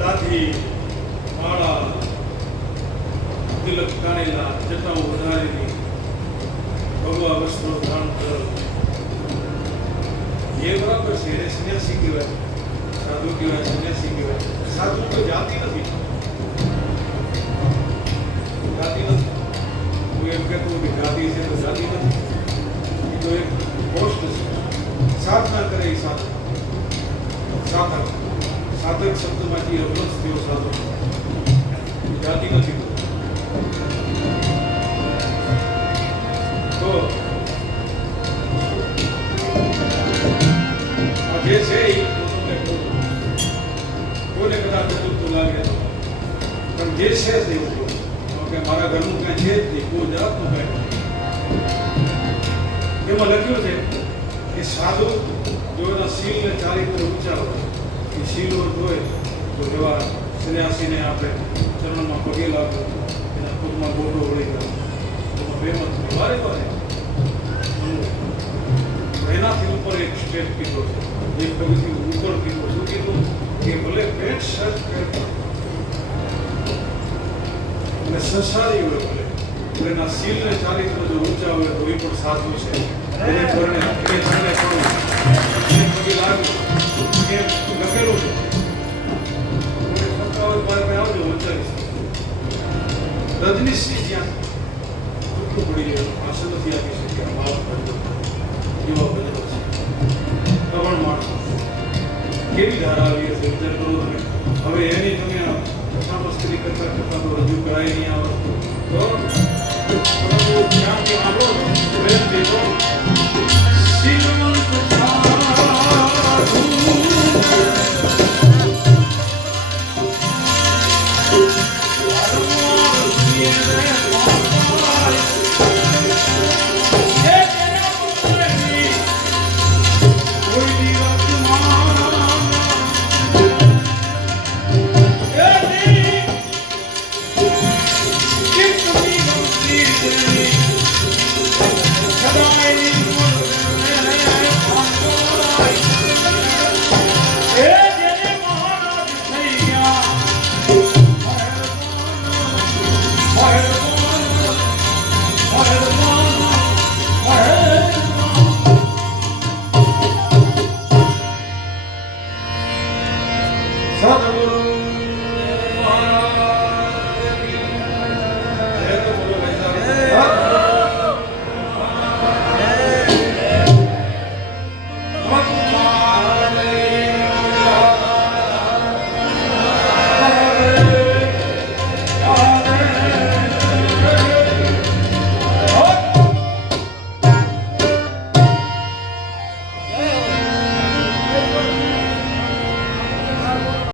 દાઢી માળા તિલક કાઢેલા જટાઓ વધારેલી ભગવા વસ્ત્રો ધારણ કરેલ એ બરાબર છે. એને સંન્યાસી કહેવાય, સાધુ કહેવાય, સંન્યાસી કહેવાય. સાધુ કોઈ જાતિ નથી, જાતિ નથી. હું એમ કહેતો કે જાતિ છે તો જાતિ નથી, એ તો એક પોસ્ટ છે. સાધના કરે એ સાધક, સાધક સાધક શબ્દમાંથી અવલક્ષ થયો સાધુ, જાતિ નથી. તો જે છે એ કોઈને કદાચ તો લાગે પણ જે છે તે કે મારા ઘરનું કાંઈ છે જ નહીં, કોઈ જાતનું કાંઈ નથી. એમાં લખ્યું છે કે સાધુ જો એના શીલને ચારિત્ર ઊંચા હોય, એ શીલવંત હોય તો એવા સંન્યાસીને આપણે ચરણમાં પગે લાગવું, એના પગમાં ગોટો વળી ગયો એમાં બેમત વારે વારે એનાથી ઉપર એક સ્ટેપ કીધો છે, એક પગથી ઉપર કીધું. શું કીધું કે ભલે પેન્ટ શર્ટ પહેરતા અને સંસારી હોય ભલે એના શીલને ચારિત્ર જો ઊંચા હોય તો એ પણ સાધુ છે. એને કારણે પણ એને પગે લાગ્યું કે લખેલું છે કોઈ શંકા હોય મારે પાસે આવજો વંચાવીશ. રજનીશજી જ્યાં ટૂંકું પડી ગયું ભાષા નથી આપી શક્યા ભાવ ભજવો એવા ભજવો છે. ત્રણ માણસો કેવી ધારા આવી હશે વિચાર કરો તમે. હવે એની તમે કથા મસ્કરી કરતા કરતા તો રજૂ કરાય નહીં આ વસ્તુ.